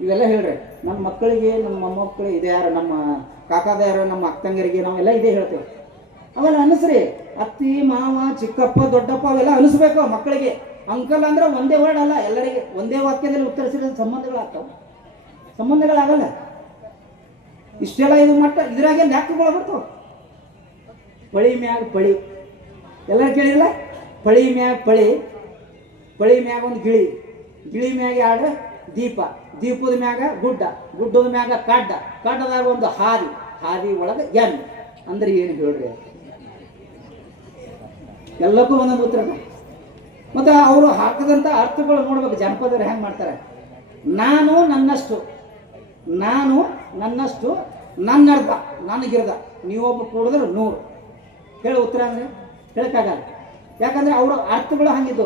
ಇವೆಲ್ಲ ಹೇಳ್ರಿ. ನಮ್ಮ ಮಕ್ಕಳಿಗೆ, ನಮ್ಮ ಮೊಮ್ಮಕ್ಕಳು ಇದೆ ಯಾರು, ನಮ್ಮ ಕಾಕಾದ ಯಾರು, ನಮ್ಮ ಅಕ್ಕಂಗರಿಗೆ ನಾವೆಲ್ಲ ಇದೇ ಹೇಳ್ತೇವೆ. ಅವೆಲ್ಲ ಅನಿಸ್ರಿ. ಅತ್ತಿ ಮಾವ ಚಿಕ್ಕಪ್ಪ ದೊಡ್ಡಪ್ಪ ಅವೆಲ್ಲ ಅನಿಸ್ಬೇಕು ಮಕ್ಕಳಿಗೆ. ಅಂಕಲ್ ಅಂದ್ರೆ ಒಂದೇ ವರ್ಡ್ ಅಲ್ಲ, ಎಲ್ಲರಿಗೆ ಒಂದೇ ವಾಕ್ಯದಲ್ಲಿ ಉತ್ತರಿಸಿದ ಸಂಬಂಧಗಳಾಗ್ತಾವ, ಸಂಬಂಧಗಳಾಗಲ್ಲ. ಇಷ್ಟೆಲ್ಲ ಇದು ಮಟ್ಟ ಇದ್ರಾಗೆ ಲೆಕ್ಕಗಳು ಬರ್ತಾವ. ಪಳಿ ಮ್ಯಾಗ ಪಳಿ ಎಲ್ಲರೂ ಕೇಳಿಲ್ಲ? ಪಳಿ ಮ್ಯಾಗ ಪಳಿ, ಪಳಿ ಮ್ಯಾಗ ಒಂದು ಗಿಳಿ, ಗಿಳಿ ಮ್ಯಾಗ 2 ದೀಪ, ದೀಪದ ಮ್ಯಾಗ ಗುಡ್ಡ, ಗುಡ್ಡದ ಮ್ಯಾಗ ಕಡ್ಡ, ಕಡ್ಡದಾಗ ಒಂದು ಹಾದಿ, ಹಾದಿ ಒಳಗೆ ಎಣ್ಣೆ ಅಂದ್ರೆ ಏನು ಹೇಳ್ರಿ? ಎಲ್ಲಕ್ಕೂ ಒಂದೊಂದು ಉತ್ತರ. ಮತ್ತು ಅವರು ಹಾಕದಂಥ ಅರ್ಥಗಳು ನೋಡ್ಬೇಕು. ಜನಪದರು ಹೆಂಗೆ ಮಾಡ್ತಾರೆ? ನಾನು ನನ್ನಷ್ಟು, ನಾನು ನನ್ನಷ್ಟು, ನನ್ನರ್ಧ, ನನಗಿರ್ಧ, ನೀವೊಬ್ಬ ಕೂಡಿದ್ರೆ 100 ಹೇಳಿ ಉತ್ತರ ಅಂದರೆ ಹೇಳಕ್ಕಾಗಲ್ಲ. ಯಾಕಂದ್ರೆ ಅವರು ಅರ್ಥಗಳು ಹಂಗಿದ್ದು.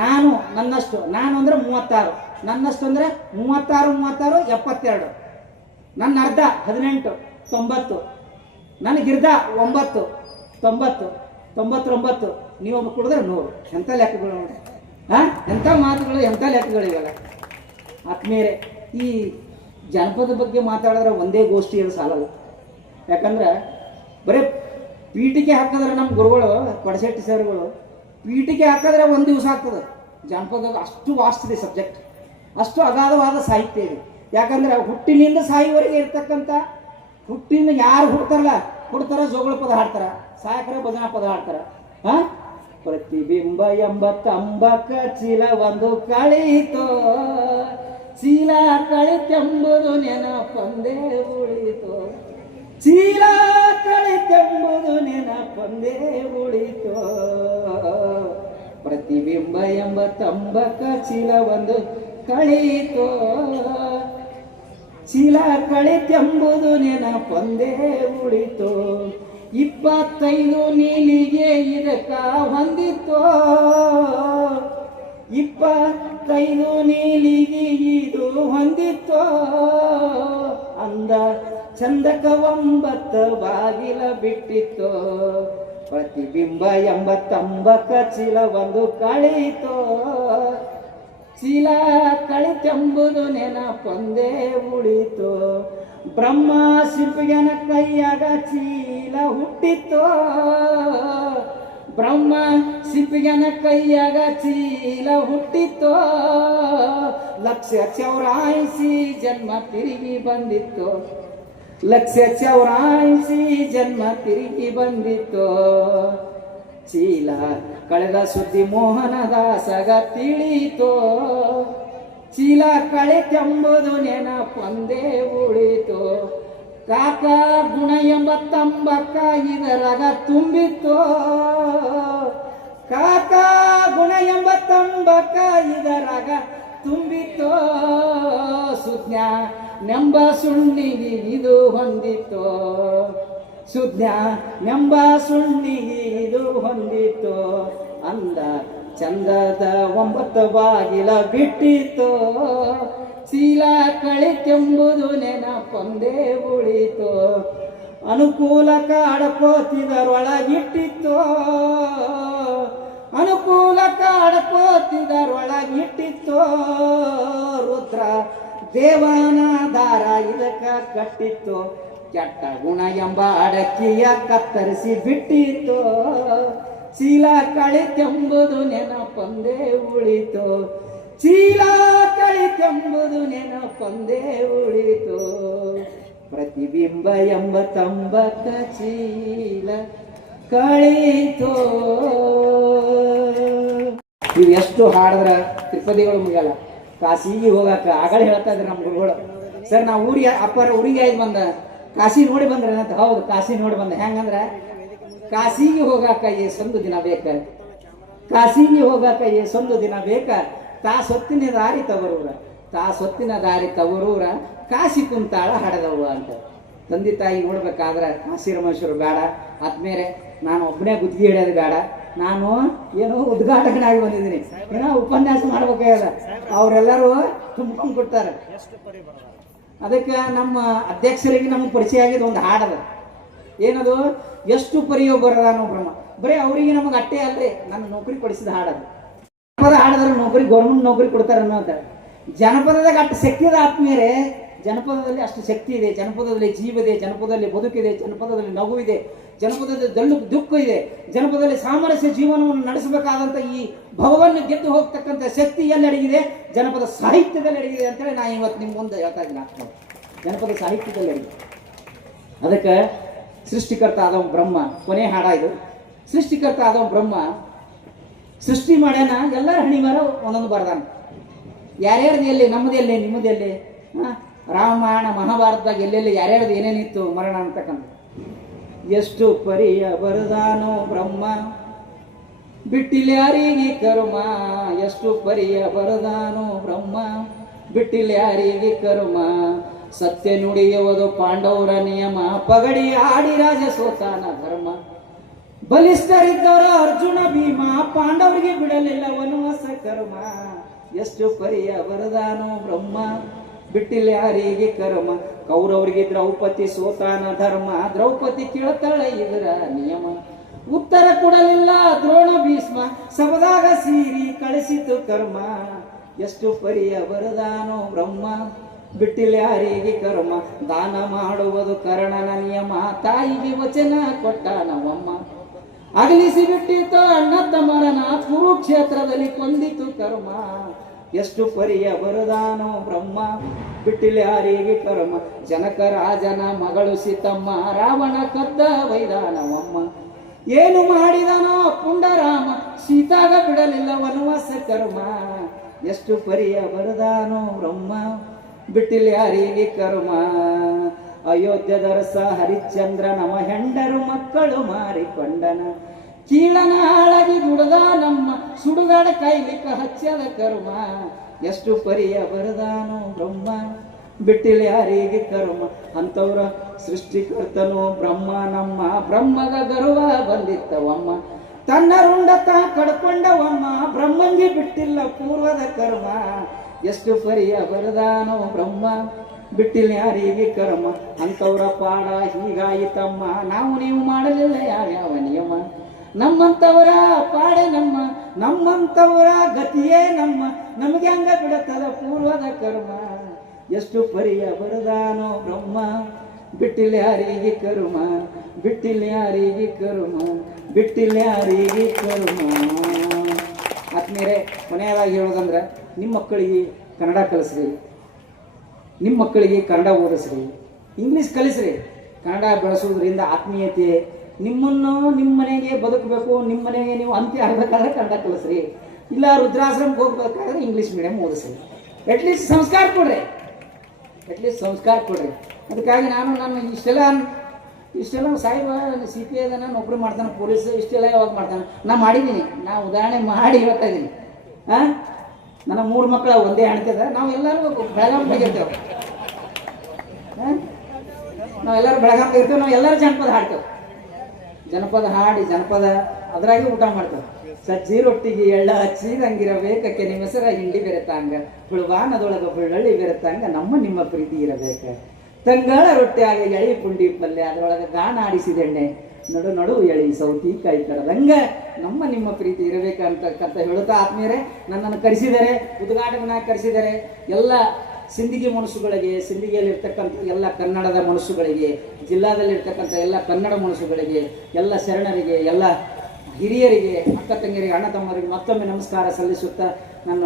ನಾನು ನನ್ನಷ್ಟು, ನಾನು ಅಂದ್ರೆ 36, ನನ್ನಷ್ಟು ಅಂದ್ರೆ 36, 72, ನನ್ನ ಅರ್ಧ 18, 90, ನನಗಿರ್ಧ 9, 90, 99, ನೀವೊಬ್ಬ ಕುಡಿದ್ರೆ 100. ಎಂಥ ಲೆಕ್ಕಗಳು ನೋಡಿ, ಎಂಥ ಮಾತುಗಳು, ಎಂಥ ಲೆಕ್ಕಗಳು ಇವೆಲ್ಲ. ಆತ್ಮೀಯರೇ, ಈ ಜನಪದ ಬಗ್ಗೆ ಮಾತಾಡಿದ್ರೆ ಒಂದೇ ಗೋಷ್ಠಿಯಲ್ಲಿ ಸಾಲಲ್ಲ. ಯಾಕಂದ್ರೆ ಬರೀ ಪೀಠಿಕೆ ಹಾಕಿದ್ರೆ ನಮ್ಮ ಗುರುಗಳು ಕೊಡಶೆಟ್ಟಿ ಸರ್ಗಳು ಪೀಠಿಕೆ ಹಾಕಿದ್ರೆ 1 ದಿವಸ ಆಗ್ತದೆ. ಜಾನಪದ ಅಷ್ಟು ವಾಸ್ಟ್ ಇದೆ ಸಬ್ಜೆಕ್ಟ್, ಅಷ್ಟು ಅಗಾಧವಾದ ಸಾಹಿತ್ಯ ಇದೆ. ಯಾಕಂದ್ರೆ ಹುಟ್ಟಿನಿಂದ ಸಾಯುವವರೆಗೆ ಇರ್ತಕ್ಕಂಥ, ಹುಟ್ಟಿನ ಯಾರು ಹುಡ್ತಾರ ಜೋಗಳ ಪದ ಹಾಡ್ತಾರ, ಸಾಯಕರ ಭಜನಾ ಪದ ಹಾಡ್ತಾರ. ಪ್ರತಿಬಿಂಬ ಎಂಬ ತಂಬಕ ಚೀಲ ಒಂದು ಕಳೀತೋ, ಚೀಲ ಕಳಿತೆಂಬುದು ನೆನಪಂದೇ ಉಳಿತೋ, ಚೀಲ ಕಳಿತೆಂಬುದು ನೆನಪಂದೇ ಉಳಿತೋ. ಪ್ರತಿಬಿಂಬ ಎಂಬ ತಂಬಕ ಚೀಲ ಒಂದು ಕಳೀತೋ, ಚೀಲ ಕಳಿತೆಂಬುದು ನೆನಪಂದೇ ಉಳಿತೋ. 25 ನೀಲಿಗೆ ಇದಕ್ಕ ಹೊಂದಿತೋ, 25 ನೀಲಿಗೆ ಇದು ಹೊಂದಿತೋ. ಅಂದ ಚಂದಕ 9 ಬಾಗಿಲ ಬಿಟ್ಟಿತೋ. ಪ್ರತಿಬಿಂಬ ಎಂಬ ತಂಬಕ ಚೀಲ ಒಂದು ಕಳೀತೋ, ಚೀಲ ಕಳಿತೆಂಬುದು ನೆನಪೊಂದೇ ಉಳಿತೋ. ಬ್ರಹ್ಮ ಶಿಲ್ಪಿಗನ ಕೈಯಾಗ ಚೀಲ ಹುಟ್ಟಿತೋ, ಬ್ರಹ್ಮ ಶಿಲ್ಪಿಗನ ಕೈಯಾಗ ಚೀಲ ಹುಟ್ಟಿತೋ. 1,84 ಜನ್ಮ ತಿರುಗಿ ಬಂದಿತ್ತು, 1,84 ಜನ್ಮ ತಿರುಗಿ ಬಂದಿತ್ತು. ಚೀಲ ಕಳೆದ ಸುದ್ದಿ ಮೋಹನದಾಸಗ ತಿಳಿತೋ, ಚೀಲ ಕಳಿತೆಂಬುದು ನೆನಪೊಂದೇ ಉಳಿತು. ಕಾಕ ಗುಣ ಎಂಬತ್ತಂಬಕ್ಕ ಇದರಾಗ ತುಂಬಿತ್ತು. ಕಾಕ ಗುಣ ಎಂಬತ್ತಂಬಕ್ಕ ಇದರಾಗ ತುಂಬಿತ್ತು. ಸುಜ್ಞಾ ನೆಂಬ ಸುಣ್ಣಿಗೆ ಇದು ಹೊಂದಿತ್ತು. ಸುಜ್ಞಾ ನೆಂಬ ಸುಣ್ಣಿಗೆ ಇದು ಹೊಂದಿತ್ತು. ಅಂದ ಚಂದದ 9 ಬಾಗಿಲ ಬಿಟ್ಟಿತ್ತು. ಚೀಲ ಕಳಿತೆಂಬುದು ನೆನಪೊಂದೇ ಉಳಿತು. ಅನುಕೂಲ ಕಾಡಕೋತಿದರೊಳಗಿಟ್ಟಿತ್ತು. ಅನುಕೂಲ ಕಾಡಕೋತಿದರೊಳಗಿಟ್ಟಿತ್ತು. ರುದ್ರ ದೇವನ ದಾರ ಇದಕ್ಕ ಕಟ್ಟಿತ್ತು. ಕೆಟ್ಟ ಗುಣ ಎಂಬ ಅಡಕಿಯ ಕತ್ತರಿಸಿ ಬಿಟ್ಟಿತ್ತು. ಚೀಲ ಕಳಿತೆಂಬುದು ನೆನಪೊಂದೇ ಉಳಿತು. ಚೀಲ ಕಳಿತೆಂಬುದು ನೆನಪೊಂದೇ ಉಳಿತು. ಪ್ರತಿಬಿಂಬ ಎಂಬ ತಂಬಕ ಚೀಲ ಕಳೀತು. ನೀವು ಎಷ್ಟು ಹಾಡಿದ್ರ ತ್ರಿಪದಿಗಳು ಮುಗಿಯಲ್ಲ. ಕಾಶಿಗೆ ಹೋಗಾಕ ಆಗಲೇ ಹೇಳ್ತಾ ಇದ್ರು ನಮ್ಮ ಗುರುಗಳು. ಸರ್ ನಾವು ಊರಿಗೆ ಅಪ್ಪರ ಊರಿಗೆ ಆಯ್ತು ಬಂದ ಕಾಶಿ ನೋಡಿ ಬಂದ್ರೆ ಅಂತ. ಹೌದು, ಕಾಶಿ ನೋಡಿ ಬಂದ. ಹೆಂಗಂದ್ರೆ ಕಾಶಿಗೆ ಹೋಗಾಕ ಎಷ್ಟೊಂದು ದಿನ ಬೇಕ. ಕಾಶಿಗೆ ಹೋಗಾಕ ಎಷ್ಟೊಂದು ದಿನ ಬೇಕ. ತಾಸೊತ್ತಿನ ದಾರಿ ತವರೂರ, ತಾಸೊತ್ತಿನ ದಾರಿ ತವರೂರ, ಕಾಶಿ ಕುಂತಾಳ ಹಡದವ್ವ ಅಂತ. ತಂದೆ ತಾಯಿ ನೋಡ್ಬೇಕಾದ್ರೆ ಕಾಶಿ ರಮೇಶ್ವರ ಬೇಡ, ಆದ್ಮೇಲೆ ನಾನು ಒಬ್ಬನೇ ಗುತ್ತಿಗೆ ಹಿಡಿಯೋದು ಬೇಡ, ನಾನು ಏನೋ ಉದ್ಘಾಟಕನಾಗಿ ಬಂದಿದ್ದೀನಿ, ಏನೋ ಉಪನ್ಯಾಸ ಮಾಡ್ಬೇಕಾಗಲ್ಲ, ಅವರೆಲ್ಲರೂ ತುಂಬ್ಕೊಂಡು ಕೊಡ್ತಾರೆ. ಅದಕ್ಕೆ ನಮ್ಮ ಅಧ್ಯಕ್ಷರಿಗೆ ನಮ್ಗೆ ಪರಿಚಯ ಆಗಿದ್ದು ಒಂದು ಹಾಡದ. ಏನದು? ಎಷ್ಟು ಪರಿಯೋ ಬರದಾನೋ ಬ್ರಹ್ಮ. ಬರೀ ಅವರಿಗೆ ನಮಗೆ ಅಟ್ಟೆ ಅಲ್ರಿ, ನನ್ನ ನೌಕರಿ ಕೊಡಿಸಿದ ಹಾಡದು. ಜನಪದ ಹಾಡಿದ್ರೆ ನೌಕರಿ, ಗೌರ್ಮೆಂಟ್ ನೌಕರಿ ಕೊಡ್ತಾರೆ ಅನ್ನೋದ. ಜನಪದದಾಗ ಅಷ್ಟು ಶಕ್ತಿ ಇದೆ ಆತ್ಮೀಯರೇ. ಜನಪದದಲ್ಲಿ ಅಷ್ಟು ಶಕ್ತಿ ಇದೆ. ಜನಪದದಲ್ಲಿ ಜೀವ ಇದೆ, ಜನಪದದಲ್ಲಿ ಬದುಕಿದೆ, ಜನಪದದಲ್ಲಿ ನಗು ಇದೆ, ಜನಪದದಲ್ಲಿ ದುಃಖ ಇದೆ, ಜನಪದದಲ್ಲಿ ಸಾಮರಸ್ಯ ಜೀವನವನ್ನು ನಡೆಸಬೇಕಾದಂಥ ಈ ಭವವನ್ನು ಗೆದ್ದು ಹೋಗ್ತಕ್ಕಂಥ ಶಕ್ತಿ ಎಲ್ಲಿ ಅಡಗಿದೆ? ಜನಪದ ಸಾಹಿತ್ಯದಲ್ಲಿ ಅಡಗಿದೆ ಅಂತೇಳಿ ನಾನು ಇವತ್ತು ನಿಮ್ಮ ಮುಂದೆ ಹೇಳ್ತಾ ಇದ್ದೀನಿ. ಜನಪದ ಸಾಹಿತ್ಯದಲ್ಲಿ ಅಡಗಿದೆ. ಅದಕ್ಕೆ ಸೃಷ್ಟಿಕರ್ತ ಆದವ ಬ್ರಹ್ಮ, ಕೊನೆ ಹಾಡ ಇದು. ಸೃಷ್ಟಿಕರ್ತ ಆದವ ಬ್ರಹ್ಮ ಸೃಷ್ಟಿ ಮಾಡ್ಯಾನ, ಎಲ್ಲರ ಹಣಿವಾರ ಒಂದೊಂದು ಬರ್ದಾನ. ಯಾರ್ಯಾರ್ದು ಎಲ್ಲಿ? ನಮ್ಮದು ಎಲ್ಲಿ, ನಿಮ್ಮದು ಎಲ್ಲಿ? ರಾಮಾಯಣ ಮಹಾಭಾರತದಾಗ ಎಲ್ಲೆಲ್ಲಿ ಯಾರ್ಯಾರ್ದು ಏನೇನಿತ್ತು ಮರಣ ಅಂತಕ್ಕಂಥ. ಎಷ್ಟು ಪರಿಯ ಬರದಾನೋ ಬ್ರಹ್ಮ ಬಿಟ್ಟಿಲ್ಯಾರಿಗೆ ಕರ್ಮ. ಎಷ್ಟು ಪರಿಯ ಬರದಾನೋ ಬ್ರಹ್ಮ ಬಿಟ್ಟಿಲ್ಯಾರಿಗೆ ಕರ್ಮ. ಸತ್ಯ ನುಡಿಯುವುದು ಪಾಂಡವರ ನಿಯಮ, ಪಗಡಿ ಆಡಿ ರಾಜ ಸೋತಾನ ಧರ್ಮ. ಬಲಿಷ್ಠರಿದ್ದವರು ಅರ್ಜುನ ಭೀಮ, ಪಾಂಡವರಿಗೆ ಬಿಡಲಿಲ್ಲ ವನವಾಸ ಕರ್ಮ. ಎಷ್ಟು ಪರಿಯ ಬರದಾನೋ ಬ್ರಹ್ಮ ಬಿಟ್ಟಿಲ್ಯಾರಿಗೆ ಕರ್ಮ. ಕೌರವರಿಗೆ ದ್ರೌಪದಿ ಸೋತಾನ ಧರ್ಮ, ದ್ರೌಪದಿ ಕೇಳ್ತಾಳ ಇದರ ನಿಯಮ. ಉತ್ತರ ಕೊಡಲಿಲ್ಲ ದ್ರೋಣ ಭೀಷ್ಮ, ಸಬದಾಗ ಸೀರಿ ಕಳಿಸಿತು ಕರ್ಮ. ಎಷ್ಟು ಪರಿಯ ಬರದಾನೋ ಬ್ರಹ್ಮ ಬಿಟ್ಟಿಲ್ಯಾರಿಗೆ ಕರ್ಮ. ದಾನ ಮಾಡುವುದು ಕರ್ಣನ ನಿಯಮ, ತಾಯಿಗೆ ವಚನ ಕೊಟ್ಟ ನವಮ್ಮ. ಅಗಲಿಸಿ ಬಿಟ್ಟಿತು ಅಣ್ಣ ತಮ್ಮರನ, ಕುರುಕ್ಷೇತ್ರದಲ್ಲಿ ಕೊಂದಿತು ಕರ್ಮ. ಎಷ್ಟು ಪರಿಯ ಬರದಾನೋ ಬ್ರಹ್ಮ ಬಿಟ್ಟಿಲ್ಯಾರಿಗೆ ಕರ್ಮ. ಜನಕ ರಾಜನ ಮಗಳು ಸೀತಮ್ಮ, ರಾವಣ ಕದ್ದ ವೈದಾನವಮ್ಮ. ಏನು ಮಾಡಿದನೋ ಪುಂಡರಾಮ, ಸೀತಾಗ ಬಿಡಲಿಲ್ಲ ವನವಾಸ ಕರ್ಮ. ಎಷ್ಟು ಪರಿಯ ಬರದಾನೋ ಬ್ರಹ್ಮ ಬಿಟ್ಟಿಲ್ಯಾರಿಗೆ ಕರ್ಮ. ಅಯೋಧ್ಯದರಸ ಹರಿಶ್ಚಂದ್ರ ನಮ ಹೆಂಡರು ಮಕ್ಕಳು ಮಾರಿಕೊಂಡನ. ಕೀಳನ ಹಾಳಾಗಿ ದುಡದ ನಮ್ಮ ಸುಡುಗಾಡ ಕೈಲಿಕ್ಕ ಹಚ್ಚದ ಕರ್ಮ. ಎಷ್ಟು ಪರಿಯ ಬರದಾನೋ ಬ್ರಹ್ಮ ಬಿಟ್ಟಿಲ್ಯಾರಿಗೆ ಕರ್ಮ. ಅಂತವ್ರ ಸೃಷ್ಟಿಕರ್ತನು ಬ್ರಹ್ಮ ನಮ್ಮ, ಬ್ರಹ್ಮಗ ಗರ್ವ ಬಂದಿತ್ತವಮ್ಮ. ತನ್ನ ರುಂಡತ ಕಡ್ಕೊಂಡವಮ್ಮ, ಬ್ರಹ್ಮಂಗಿ ಬಿಟ್ಟಿಲ್ಲ ಪೂರ್ವದ ಕರ್ಮ. ಎಷ್ಟು ಪರಿಯ ಬರದಾನೋ ಬ್ರಹ್ಮ ಬಿಟ್ಟಿಲ್ಯಾರಿಗೆ ಕರ್ಮ. ಅಂತವ್ರ ಪಾಡ ಹೀಗಾಯಿತಮ್ಮ, ನಾವು ನೀವು ಮಾಡಲಿಲ್ಲ ಯಾವ್ಯಾವ ನಿಯಮ. ನಮ್ಮಂತವರ ಪಾಡೆ ನಮ್ಮ, ನಮ್ಮಂತವರ ಗತಿಯೇ ನಮ್ಮ, ನಮಗೆ ಹಂಗ ಬಿಡತ್ತದ ಪೂರ್ವದ ಕರ್ಮ. ಎಷ್ಟು ಪರಿಯ ಬರದಾನೋ ಬ್ರಹ್ಮ ಬಿಟ್ಟಿಲ್ಯಾರಿಗೆ ಕರ್ಮ. ಬಿಟ್ಟಿಲ್ಯಾರಿಗೆ ಕರ್ಮ, ಬಿಟ್ಟಿಲ್ಯಾರಿಗೆ ಕರ್ಮ. ಆತ್ಮೀಯರೇ, ಕೊನೆಯದಾಗಿ ಹೇಳೋದಂದ್ರೆ, ನಿಮ್ಮ ಮಕ್ಕಳಿಗೆ ಕನ್ನಡ ಕಲಿಸ್ರಿ, ನಿಮ್ಮ ಮಕ್ಕಳಿಗೆ ಕನ್ನಡ ಓದಿಸ್ರಿ, ಇಂಗ್ಲೀಷ್ ಕಲಿಸ್ರಿ. ಕನ್ನಡ ಬೆಳೆಸೋದ್ರಿಂದ ಆತ್ಮೀಯತೆ, ನಿಮ್ಮನ್ನು ನಿಮ್ಮ ಮನೆಗೆ ಬದುಕಬೇಕು, ನಿಮ್ಮ ಮನೆಗೆ ನೀವು ಅಂತ್ಯ ಆಗಬೇಕಾದ್ರೆ ಕನ್ನಡ ಕಲಿಸ್ರಿ. ಇಲ್ಲ ರುದ್ರಾಶ್ರಮಕ್ಕೆ ಹೋಗ್ಬೇಕಾದ್ರೆ ಇಂಗ್ಲೀಷ್ ಮೀಡಿಯಂ ಓದಿಸ್ರಿ. ಅಟ್ಲೀಸ್ಟ್ ಸಂಸ್ಕಾರ ಕೊಡ್ರಿ, ಅಟ್ಲೀಸ್ಟ್ ಸಂಸ್ಕಾರ ಕೊಡ್ರಿ. ಅದಕ್ಕಾಗಿ ನಾನು ಇಷ್ಟೆಲ್ಲ ಸಾಹೇಬ ಸಿ ಪಿ ಐದನ ನೌಕರಿ ಮಾಡ್ತಾನೆ, ಪೊಲೀಸ್ ಇಷ್ಟೆಲ್ಲ ಯಾವಾಗ ಮಾಡ್ತಾನೆ, ನಾ ಮಾಡಿದ್ದೀನಿ. ನಾ ಉದಾಹರಣೆ ಮಾಡಿ ಹೇಳ್ತಾ ಇದ್ದೀನಿ. ನನ್ನ 3 ಮಕ್ಕಳ ಒಂದೇ ಹೆಣ್ತದ. ನಾವೆಲ್ಲರೂ ಬೆಳಗಾವಿಗೆ ಇರ್ತೇವೆ, ನಾವೆಲ್ಲರೂ ಬೆಳಗಾವಿಗೆ ಇರ್ತೇವೆ. ನಾವು ಎಲ್ಲರೂ ಜನಪದ ಹಾಡ್ತೇವೆ, ಜನಪದ ಹಾಡಿ ಜನಪದ ಅದ್ರಾಗೆ ಊಟ ಮಾಡ್ತೇವೆ. ಸಜ್ಜಿ ರೊಟ್ಟಿಗೆ ಎಳ್ಳ ಹಚ್ಚಿದಂಗಿರಬೇಕಕ್ಕೆ ನಿಮ್ಮ ಹೆಸರ ಹಿಂಡಿ ಬೆರೆತಂಗ, ಹುಳುವಾನದೊಳಗ ಹುಳ್ಳಳ್ಳಿ ಬೆರೆತಂಗ ನಮ್ಮ ನಿಮ್ಮ ಪ್ರೀತಿ ಇರಬೇಕ. ತಂಗಾಳ ರೊಟ್ಟಿಯಾಗ ಎಳಿ ಪುಂಡಿ ಪಲ್ಯ ಅದರೊಳಗೆ ಗಾಣ ಆಡಿಸಿದೆಣ್ಣೆ, ನಡು ನಡು ಎಳಿ ಸೌತಿಕಾಯಿ ಕಡದಂಗ ನಮ್ಮ ನಿಮ್ಮ ಪ್ರೀತಿ ಇರಬೇಕಂತ ಹೇಳುತ್ತಾ ಆತ್ಮೀಯರೇ, ನನ್ನನ್ನು ಕರೆಸಿದರೆ, ಉದ್ಘಾಟಕನಾಗಿ ಕರೆಸಿದರೆ ಎಲ್ಲ ಸಿಂದಗಿ ಮನುಷ್ಯಗಳಿಗೆ, ಸಿಂದಗಿಯಲ್ಲಿರ್ತಕ್ಕಂಥ ಎಲ್ಲ ಕನ್ನಡದ ಮನುಷ್ಯಗಳಿಗೆ, ಜಿಲ್ಲಾದಲ್ಲಿರ್ತಕ್ಕಂಥ ಎಲ್ಲ ಕನ್ನಡ ಮನುಷ್ಯಗಳಿಗೆ, ಎಲ್ಲ ಶರಣರಿಗೆ, ಎಲ್ಲ ಹಿರಿಯರಿಗೆ, ಅಕ್ಕ ತಂಗಿಯರಿಗೆ, ಅಣ್ಣ ತಮ್ಮರಿಗೆ ಮತ್ತೊಮ್ಮೆ ನಮಸ್ಕಾರ ಸಲ್ಲಿಸುತ್ತಾ, ನನ್ನ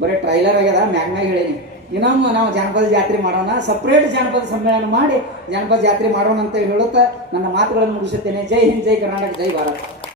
ಬರೀ ಟ್ರೈಲರ್ ಆಗ್ಯದ ಮ್ಯಾಗ್ನಾಗ ಹೇಳೀನಿ. ಇನ್ನೊಮ್ಮೆ ನಾವು ಜಾನಪದ ಜಾತ್ರೆ ಮಾಡೋಣ, ಸಪ್ರೇಟ್ ಜಾನಪದ ಸಮ್ಮೇಳನ ಮಾಡಿ ಜಾನಪದ ಜಾತ್ರೆ ಮಾಡೋಣ ಅಂತ ಹೇಳುತ್ತಾ ನನ್ನ ಮಾತುಗಳನ್ನು ಮುಗಿಸುತ್ತೇನೆ. ಜೈ ಹಿಂದ್, ಜೈ ಕರ್ನಾಟಕ, ಜೈ ಭಾರತ್.